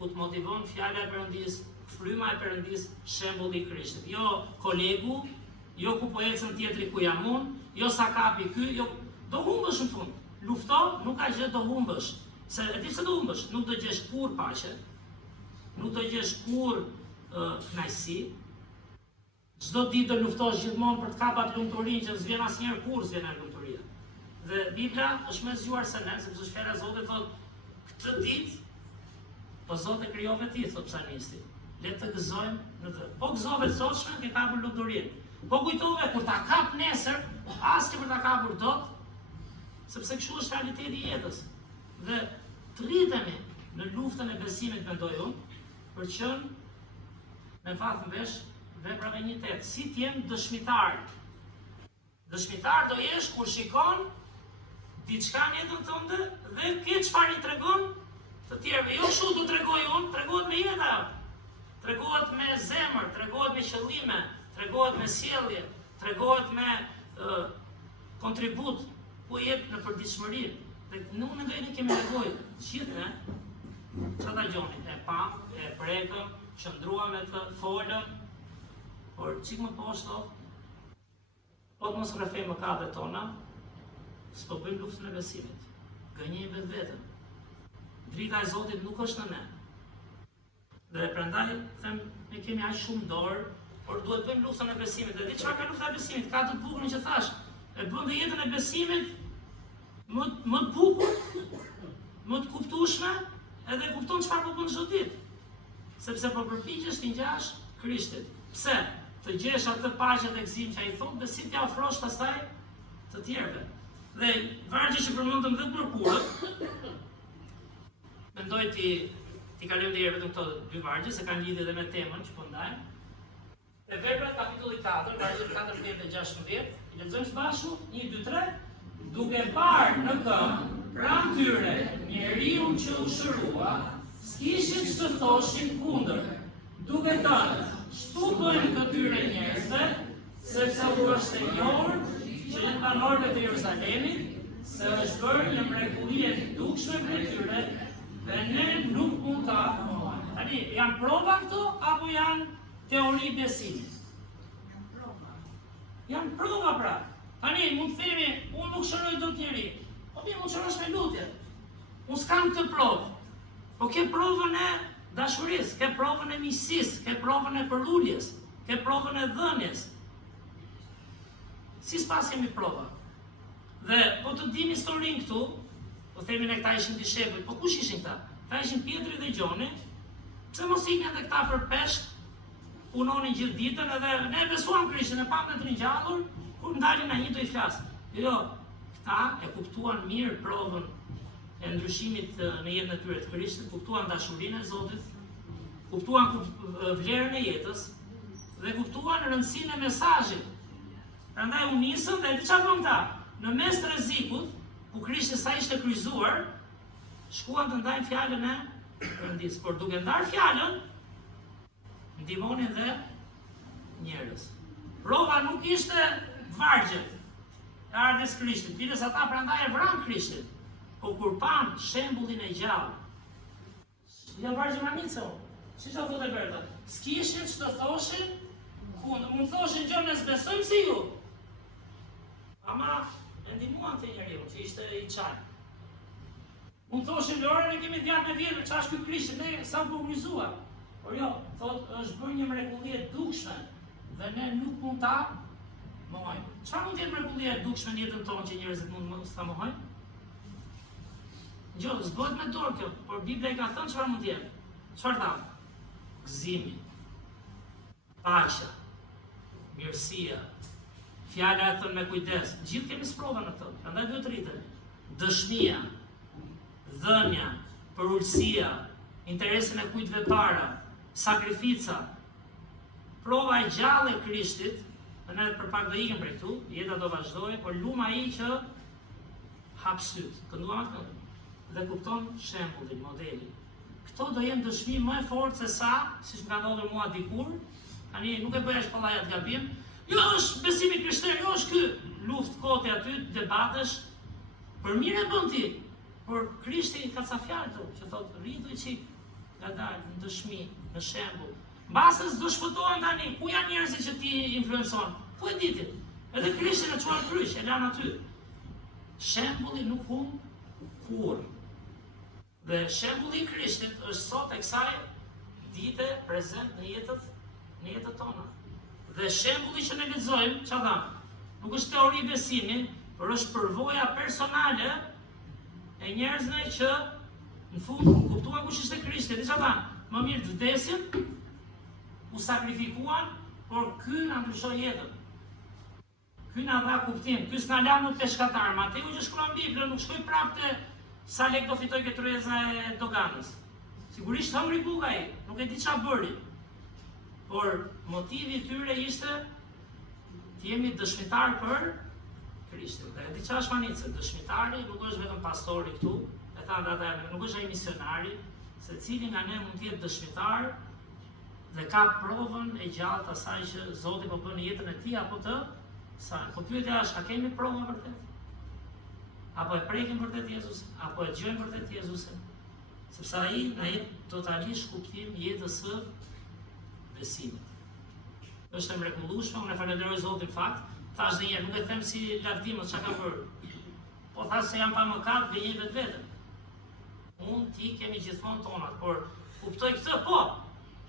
Ku të motivon fjala e Perëndisë, fryma e Perëndisë, shembulli i Krishtit. Jo kolegu, jo ku po ecën tjetri ku jam unë, jo sa kapi ky, jo do humbësh në fund. Lufto, nuk ka gjë do humbësh. Se e di se do humbësh, nuk do gjesh kur paqe, nuk do gjesh kur kënaqësi. Çdo ditë do luftosh gjithmonë për të kapat lumturinë që s'vjen asnjëherë kur s'vjen lumturia. Dhe Biblia është më zgjuar se ne, sepse shpera e Zotit thotë, këtë ditë, po Zoti krijove ti, thot psalmisti. Le të gëzojmë në të. Po gëzove të sotshme, ke kapur lumturinë. Po kujtove kur ta kap nesër, as që për ta kapur dot, sepse kështu është realiteti i jetës. Dhe të rritemi në luftën e besimit, mendoj unë, për qenë me fat në vesh veprave 1:8. Si t'jem dëshmitar. Dëshmitar do jesh kur shikon diçka në jetën tënde dhe ke çfarë i tregon të tjerëve. Jo kështu do tregoj unë, tregohet me jeta. Tregohet me zemër, tregohet me qëllime, tregohet me sjellje, tregohet me kontribut ku jep në përditshmëri. Dhe nuk mendoj ne kemi nevojë gjithë, çfarë gjoni, e pam, e prekëm, qëndruam me të, folëm, por çik më poshtë, po të mos rrefej mëkatet tona, s'po bëjmë luftën e besimit. Gënjejmë vetveten. Drita e Zotit nuk është në ne. Dhe prandaj them, ne kemi aq shumë dorë, por duhet bëjmë luftën e besimit. Dhe di çfarë ka lufta e besimit? Ka të bukurën që thash, e bën dhe jetën e besimit më të bukur, më të kuptueshme, edhe kupton çfarë po bën çdo ditë. Sepse po përpiqesh të ngjash Krishtit. Pse? Të gjesh atë paqe dhe gëzim që ai thotë, dhe si t'ia ofrosh pastaj të tjerëve. Dhe vargje që përmendëm vetë për kurët, mendoj ti kalojmë deri vetëm këto dy vargje, se kanë lidhje edhe me temën që po ndajmë. Te Veprat kapitulli 4, vargjet 14 dhe 16, i lexojmë së bashku, 1, 2, 3. Duke parë në këmbë pranë tyre njeriu që u shërua, s'kishin ç'të thoshin kundër, duke thënë, ç'tu bëjnë këtyre njerëzve, sepse u është e njohur që janë banorëve të Jeruzalemit, se është bërë një mrekulli e dukshme për tyre, dhe ne nuk mund ta mohojmë. Tani, janë prova këto apo janë teori besimit? Janë prova pra. Tani, mund të themi, unë nuk shëroj dot njeri. Po ti mund shërosh me lutje. Unë s'kam këtë provë. Po ke provën e dashurisë, ke provën e miqësisë, ke provën e përuljes, ke provën e dhënies. Si s'pas kemi prova. Dhe po të dim historinë këtu, po themi ne këta ishin dishepujt, po kush ishin këta? Këta ishin Pietri dhe Gjoni. Pse mos ikën edhe këta për peshk, punonin gjithë ditën, edhe ne besuam Krishtin, e pamën të ringjallur, kur ndalin ai do i flas. Jo, këta e kuptuan mirë provën e ndryshimit në jetën e tyre të Krishtit, kuptuan dashurinë e Zotit, kuptuan vlerën e jetës dhe kuptuan rëndësinë e mesazhit. Prandaj u nisën dhe çfarë bën këta? Në mes të rrezikut, ku Krishti sa ishte kryqëzuar, shkuan të ndajnë fjalën e Perëndis, por duke ndarë fjalën, ndihmonin dhe njerëz. Prova nuk ishte vargjet e ardhes Krishtit, cilës ata prandaj e vranë Krishtin, po kur pan shembullin e gjallë, ja vargje manico, si që thotë e verda, s'kishin që të thoshin, mund thoshin gjë ne s'besojmë si ju, ama e ndihmuan të njeriu që ishte i çaj. Mund thoshin Lore, ne kemi djathtë me vjetër, çfarë është ky Krishti, ne sa po kryzuar. Por jo, thotë është bërë një mrekulli e dukshme dhe ne nuk mund ta mohojmë. Çfarë mund të jetë mrekullia e dukshme në jetën tonë që njerëzit mund ta mohojnë? Jo, s'bëhet me dorë kjo, por Biblia i ka thënë çfarë mund të jetë. Çfarë tha? Gëzimi, paqja, mirësia, fjala e thënë me kujdes. Gjithë kemi sprova në këtë, prandaj duhet të rritemi. Dëshmia, dhënia, përulësia, interesin e kujtve para, sakrifica, prova e gjallë e Krishtit, dhe ne për pak do ikëm prej këtu, jeta do vazhdojë, por luma ai që hap syt, kënduam atë dhe kupton shembullin, modelin. Këto do jenë dëshmi më e fortë se sa, siç më ka ndodhur mua dikur, tani nuk e bëj as kollaj atë gabim. Jo është besimi krishterë, jo është ky luftë kote aty, debatesh, për mirë e bën ti, por Krishti ka ca fjalë këtu, që thotë rritu i çik ngadalë, në dëshmi, në shembull. Mbase s'do shfutohen tani, ku janë njerëzit që ti influencon? Ku e ditin? Edhe Krishtin e çuan kryq, e lan aty. Shembulli nuk humb kurrë. Dhe shembulli i Krishtit është sot e kësaj dite prezent në jetët tona. Dhe shembulli që ne lexojmë, çfarë thamë? Nuk është teori besimi, por është përvoja personale e njerëzve që në fund kuptuan kush ishte Krishti. Diçka thanë, më mirë të vdesin, u sakrifikuan, por ky na ndryshoi jetën. Ky na dha kuptim, ky s'na la në peshkatar. Mateu që shkruan Biblën nuk shkoi prapë sa lek do fitoj këtë trueza e doganës. Sigurisht hëngri buk ai, nuk e di çfarë bëri. Por motivi i tyre ishte të jemi dëshmitar për Krishtin. Dhe di çfarë është manicë, dëshmitari nuk është vetëm pastori këtu, e thanë ata, nuk është ai misionari, secili nga ne mund të jetë dëshmitar dhe ka provën e gjatë të asaj që Zoti po bën në jetën e tij apo të saj. Po pyetja është, a kemi provën vërtet? Apo e prekim vërtet Jezusin? Apo e dëgjojmë vërtet Jezusin? Sepse ai na jep totalisht kuptim jetës së besimit. Është e mrekullueshme, unë e falenderoj Zotin fakt. Thash dhe njerë, nuk e them si lavdimët çka ka bërë. Po thash se jam pa mëkat, gënjej vetveten. Unë, ti kemi gjithmonë tonat, por kuptoj këtë po,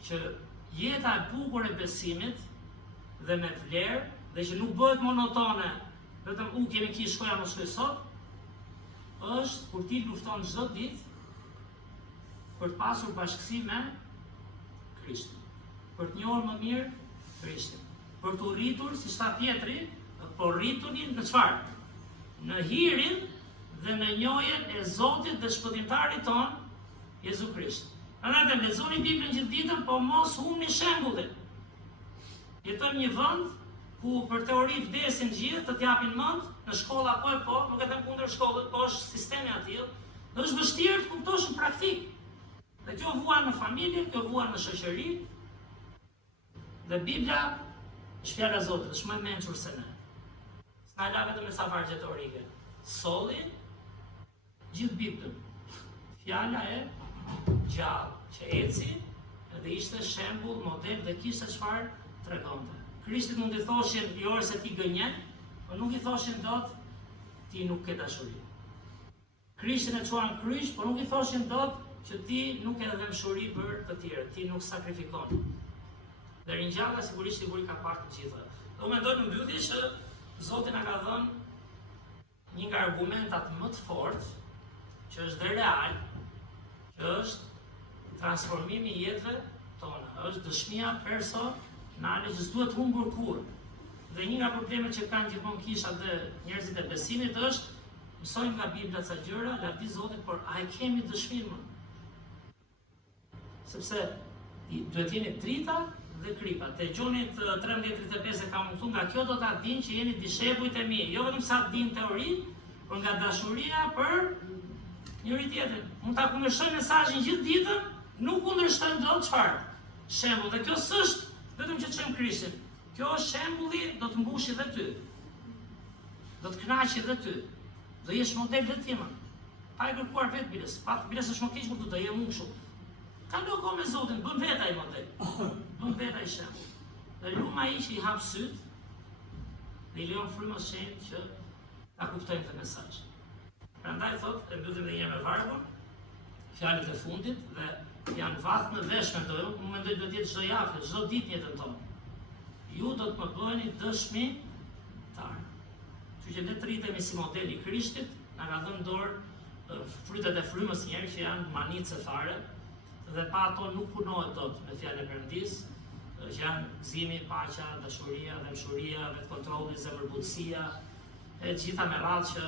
që jeta e bukur e besimit dhe me vlerë, dhe që nuk bëhet monotone, vetëm kemi kish shkoja më shkoj sot, është kur ti lufton çdo ditë për të pasur bashkësi me Krishtin, për të njohur më mirë Krishtin, për të rritur, si tha Pietri, por rriturin në çfarë? Në hirin dhe në njohjen e Zotit dhe shpëtimtarit ton, Jezu Krisht. Andaj lexoni Biblën gjithë ditën, po mos humni shembullin. Jeton një vend ku për teori vdesin gjithë, të t'japin mend, në shkolla po, nuk e them kundër shkollës, po është sistemi aty. Dhe është vështirë të kuptosh në praktik. Dhe kjo vuan në familje, kjo vuan në shoqëri. Dhe Bibla është fjala e Zotit, është më e mençur se ne. S'na la vetëm me sa vargje teorike. Solli gjithë Biblën. Fjala e gjallë që eci edhe ishte shembull, model dhe kishte çfarë tregonte. Krishtit mund i thoshin jo se ti gënjen, por nuk i thoshin dot ti nuk ke dashuri. Krishtin e çuan kryq, por nuk i thoshin dot që ti nuk ke dëmshuri për të tjerët, ti nuk sakrifikon. Dhe ringjalla sigurisht ka pak të gjitha. Do mendoj në mbyllje që Zoti na ka dhënë një nga argumentat më të fortë, që është dhe real, që është transformimi i jetëve tona, është dëshmia personale që s'duhet humbur kurrë. Dhe një nga problemet që kanë gjithmonë kishat dhe njerëzit e besimit është mësojmë nga Bibla ca gjëra, lavdi Zotit, por a e kemi dëshminë më? Sepse duhet jeni drita dhe kripa. Te Gjonit 13:35 ka mësuar nga kjo do ta dinë që jeni dishepujt e mi, jo vetëm sa dinë teori, por nga dashuria për njëri tjetrin. Mund ta kundërshtojmë mesazhin gjithë ditën, nuk kundërshtojmë dot çfarë? Shembull, dhe kjo s'është vetëm që çojmë Krishtin. Kjo është shembulli, do të mbushi dhe ty. Do të kënaqë dhe ty. Do jesh model dhe ti më. Pa e kërkuar vetë biles. Pa biles është më keq, por do jem unë kështu. Ka loko me Zotin, bën vetë ai model. Bën vetë ai shembull. Dhe luma ai që i hap syt, dhe i lejon frymës shenjtë që ta kuptojmë këtë mesazh. Prandaj thotë, e mbyllim edhe një herë me vargun, fjalët e fundit dhe janë vath në veshme këto, unë mendoj do të jetë çdo javë, çdo ditë në jetën tonë. Ju do të më bëheni dëshmitar. Kështu që ne të rritemi si modeli i Krishtit, na ka dhënë dorë frytet e frymës njerë që janë manicë fare, dhe pa ato nuk punohet dot me fjalën e Perëndis, që janë gëzimi, paqja, dashuria, dëmshuria, vetkontrolli, zemërbutësia, e gjitha me radhë që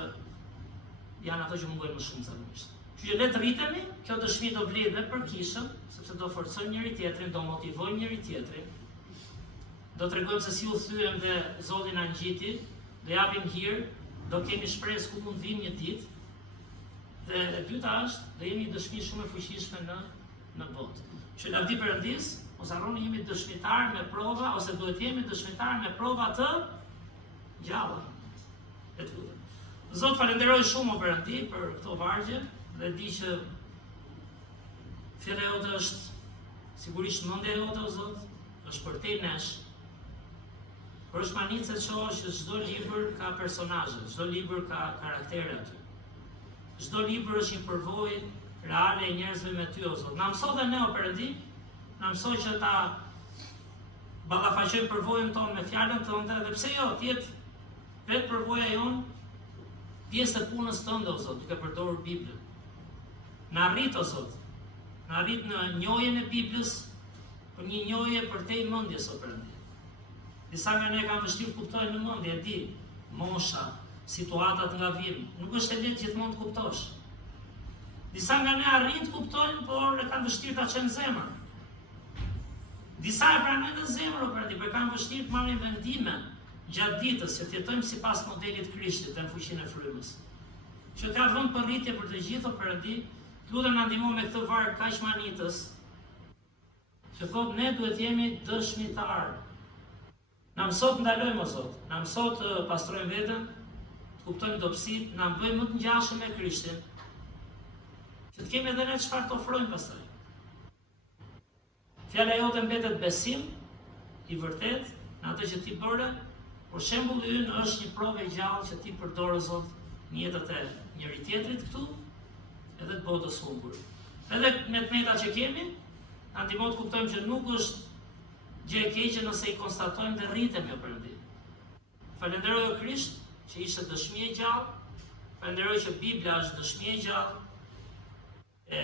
janë ato që mungojnë më shumë zakonisht. Kështu që le të rritemi, kjo dëshmi do vlen dhe për kishën, sepse do forcojmë njëri tjetrin, do motivojmë njëri tjetrin. Do tregojmë se si u thyem dhe Zoti na ngjiti, do japim hir, do kemi shpresë ku mund vim një ditë. Dhe e dyta është, do jemi dëshmi shumë e fuqishme në botë. Që lavdi Perëndis, mos harroni jemi dëshmitar me prova, ose duhet jemi dëshmitar me prova të gjalla. Zot, falenderoj shumë o Perëndi për këto vargje dhe di që fjala jote është sigurisht mendja jote o Zot, është për te nesh. Por është manicë që çdo libër ka personazhe, çdo libër ka karaktere aty. Çdo libër është një përvojë reale e njerëzve me ty o Zot. Na mëso dhe ne o Perëndi, na mëso që ta ballafaqojmë përvojën tonë me fjalën tënde, dhe pse jo, të jetë vetë përvoja jonë pjesë të punës tënde, o Zot, duke përdorur Biblën. Na arrit, o Zot, na arrit në njohjen e Biblës, për një njohje për te i mendjes, o Perëndi. Disa nga ne kanë vështirë kuptojnë në mendje, e di, mosha, situatat nga vim, nuk është e lehtë gjithmonë të kuptosh. Disa nga ne arrin të kuptojnë, por e kanë vështirë ta çojnë në zemër. Disa e pranojnë në zemër, o Perëndi, por kanë vështirë të marrin vendime gjatë ditës, që të jetojmë sipas modelit Krishtit dhe në fuqinë e frymës. Që ka vënë përritje për të gjithë, o Perëndi, lutem na ndihmo me këtë varg kaq manitës, që thotë ne duhet jemi dëshmitar. Na mëso të ndalojmë, o Zot, na mëso të pastrojmë veten, të kuptojmë dobësitë, na bëjmë më të ngjashëm me Krishtin, që të kemi edhe ne çfarë të ofrojmë pastaj. Fjala jote mbetet besim i vërtet në atë që ti bëre, por shembulli ynë është një provë e gjallë që ti përdor, o Zot, në jetët e njëri tjetrit këtu, edhe të botës humbur. Edhe me të meta që kemi, na ndihmo të kuptojmë që nuk është gjë e keqe nëse i konstatojmë dhe rritemi, o Perëndi. Falenderoj, o Krisht, që ishte dëshmi e gjallë, falenderoj që Bibla është dëshmi e gjallë e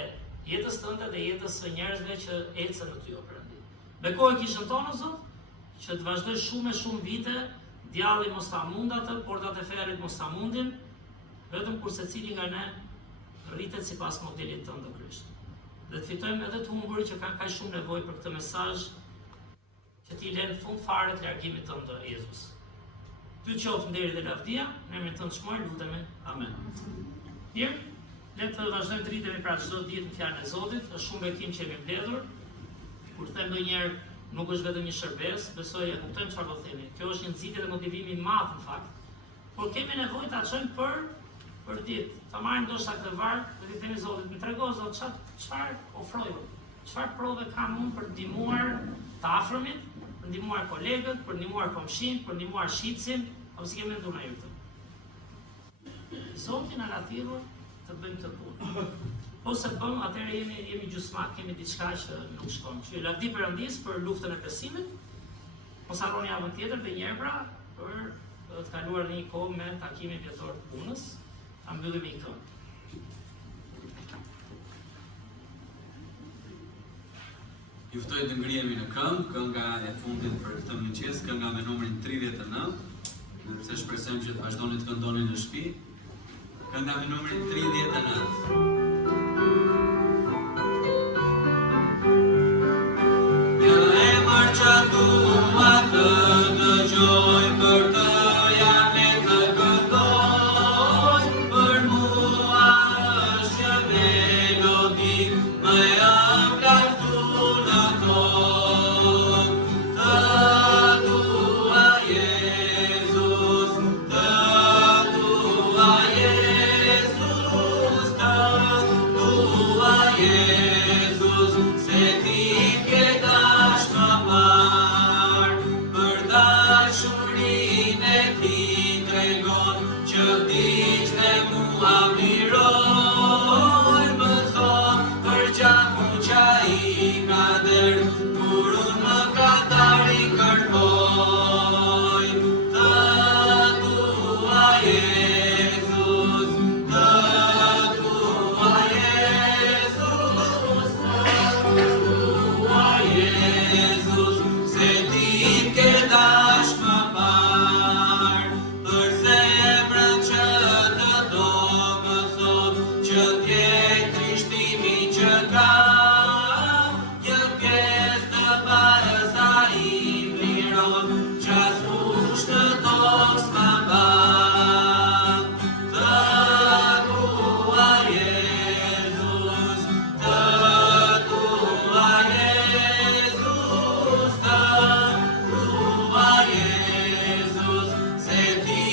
jetës tënde dhe jetës së njerëzve që ecën në ty, o Perëndi. Bekoj kishën tonë, o Zot, që të vazhdoj shumë vite, djalli mos ta mund atë, portat e ferrit mos ta mundin, vetëm kur secili nga ne rritet sipas modelit tënd, o Krisht. Dhe të fitojmë edhe të humbur që kanë kaq shumë nevojë për këtë mesazh, që ti lën fund fare të largimit tënd, o Jezus. Ty qoftë nderi dhe lavdia, në emrin tënd shmoj lutemi. Amen. Mirë, le të vazhdojmë të rritemi pra çdo ditë në fjalën e Zotit, është shumë bekim që jemi mbledhur. Kur them ndonjëherë nuk është vetëm një shërbes, besoj e kuptojmë çfarë do themi. Kjo është një nxitje dhe motivimi i madh në fakt. Por kemi nevojë ta çojmë për ditë. Ta marrim ndoshta këtë varg dhe t'i themi Zotit, më trego Zot çfarë ofroj, çfarë prove kam unë për ndihmuar të afërmit, për ndihmuar kolegët, për ndihmuar komshin, për ndihmuar shitsin, apo si kemi menduar ne këtë. Zoti na ka thirrur të bëjmë këtë punë. Po se bëm, atëherë jemi gjysmak, kemi diçka që nuk shkon. Që lavdi Perëndis për luftën e besimit. Mos harroni javën tjetër dhe një herë pra për të kaluar një kohë me takimin vjetor të punës. Ta mbyllim i këngë. Ju ftoj të ngrihemi në këngë, kënga e fundit për këtë mëngjes, kënga me numrin 39, dhe pse shpresojmë që të vazhdoni të këndoni në shtëpi. Kënga me numrin 39. Ja emër që dua të dëgjoj për të janë të këndoj, për mua është melodi më e ëmblartur në tokë. Të dua Jezus, të dua Jezus, të dua Jezus, se ti ke dashur më parë, për dashurinë e ti tregon që diç dhe mua miroj, më thon për gjakun që i ka der, kur unë më katari kërkoj. Të dua Jezus, të dua Jezus, të dua Jezus, se ti ke dash më parë, për zemrën që të do më thot, që t'jej trishtimi që ka, një pjesë të parës a i mliron, që as kush të tokë s'ma ba. Të dua Jezus, të dua Jezus, të dua Jezus, se ti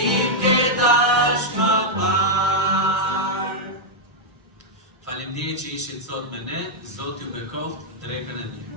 ke dash më parë. Faleminderit që ishit sot me ne, Zoti ju bekoft drekën e mirë.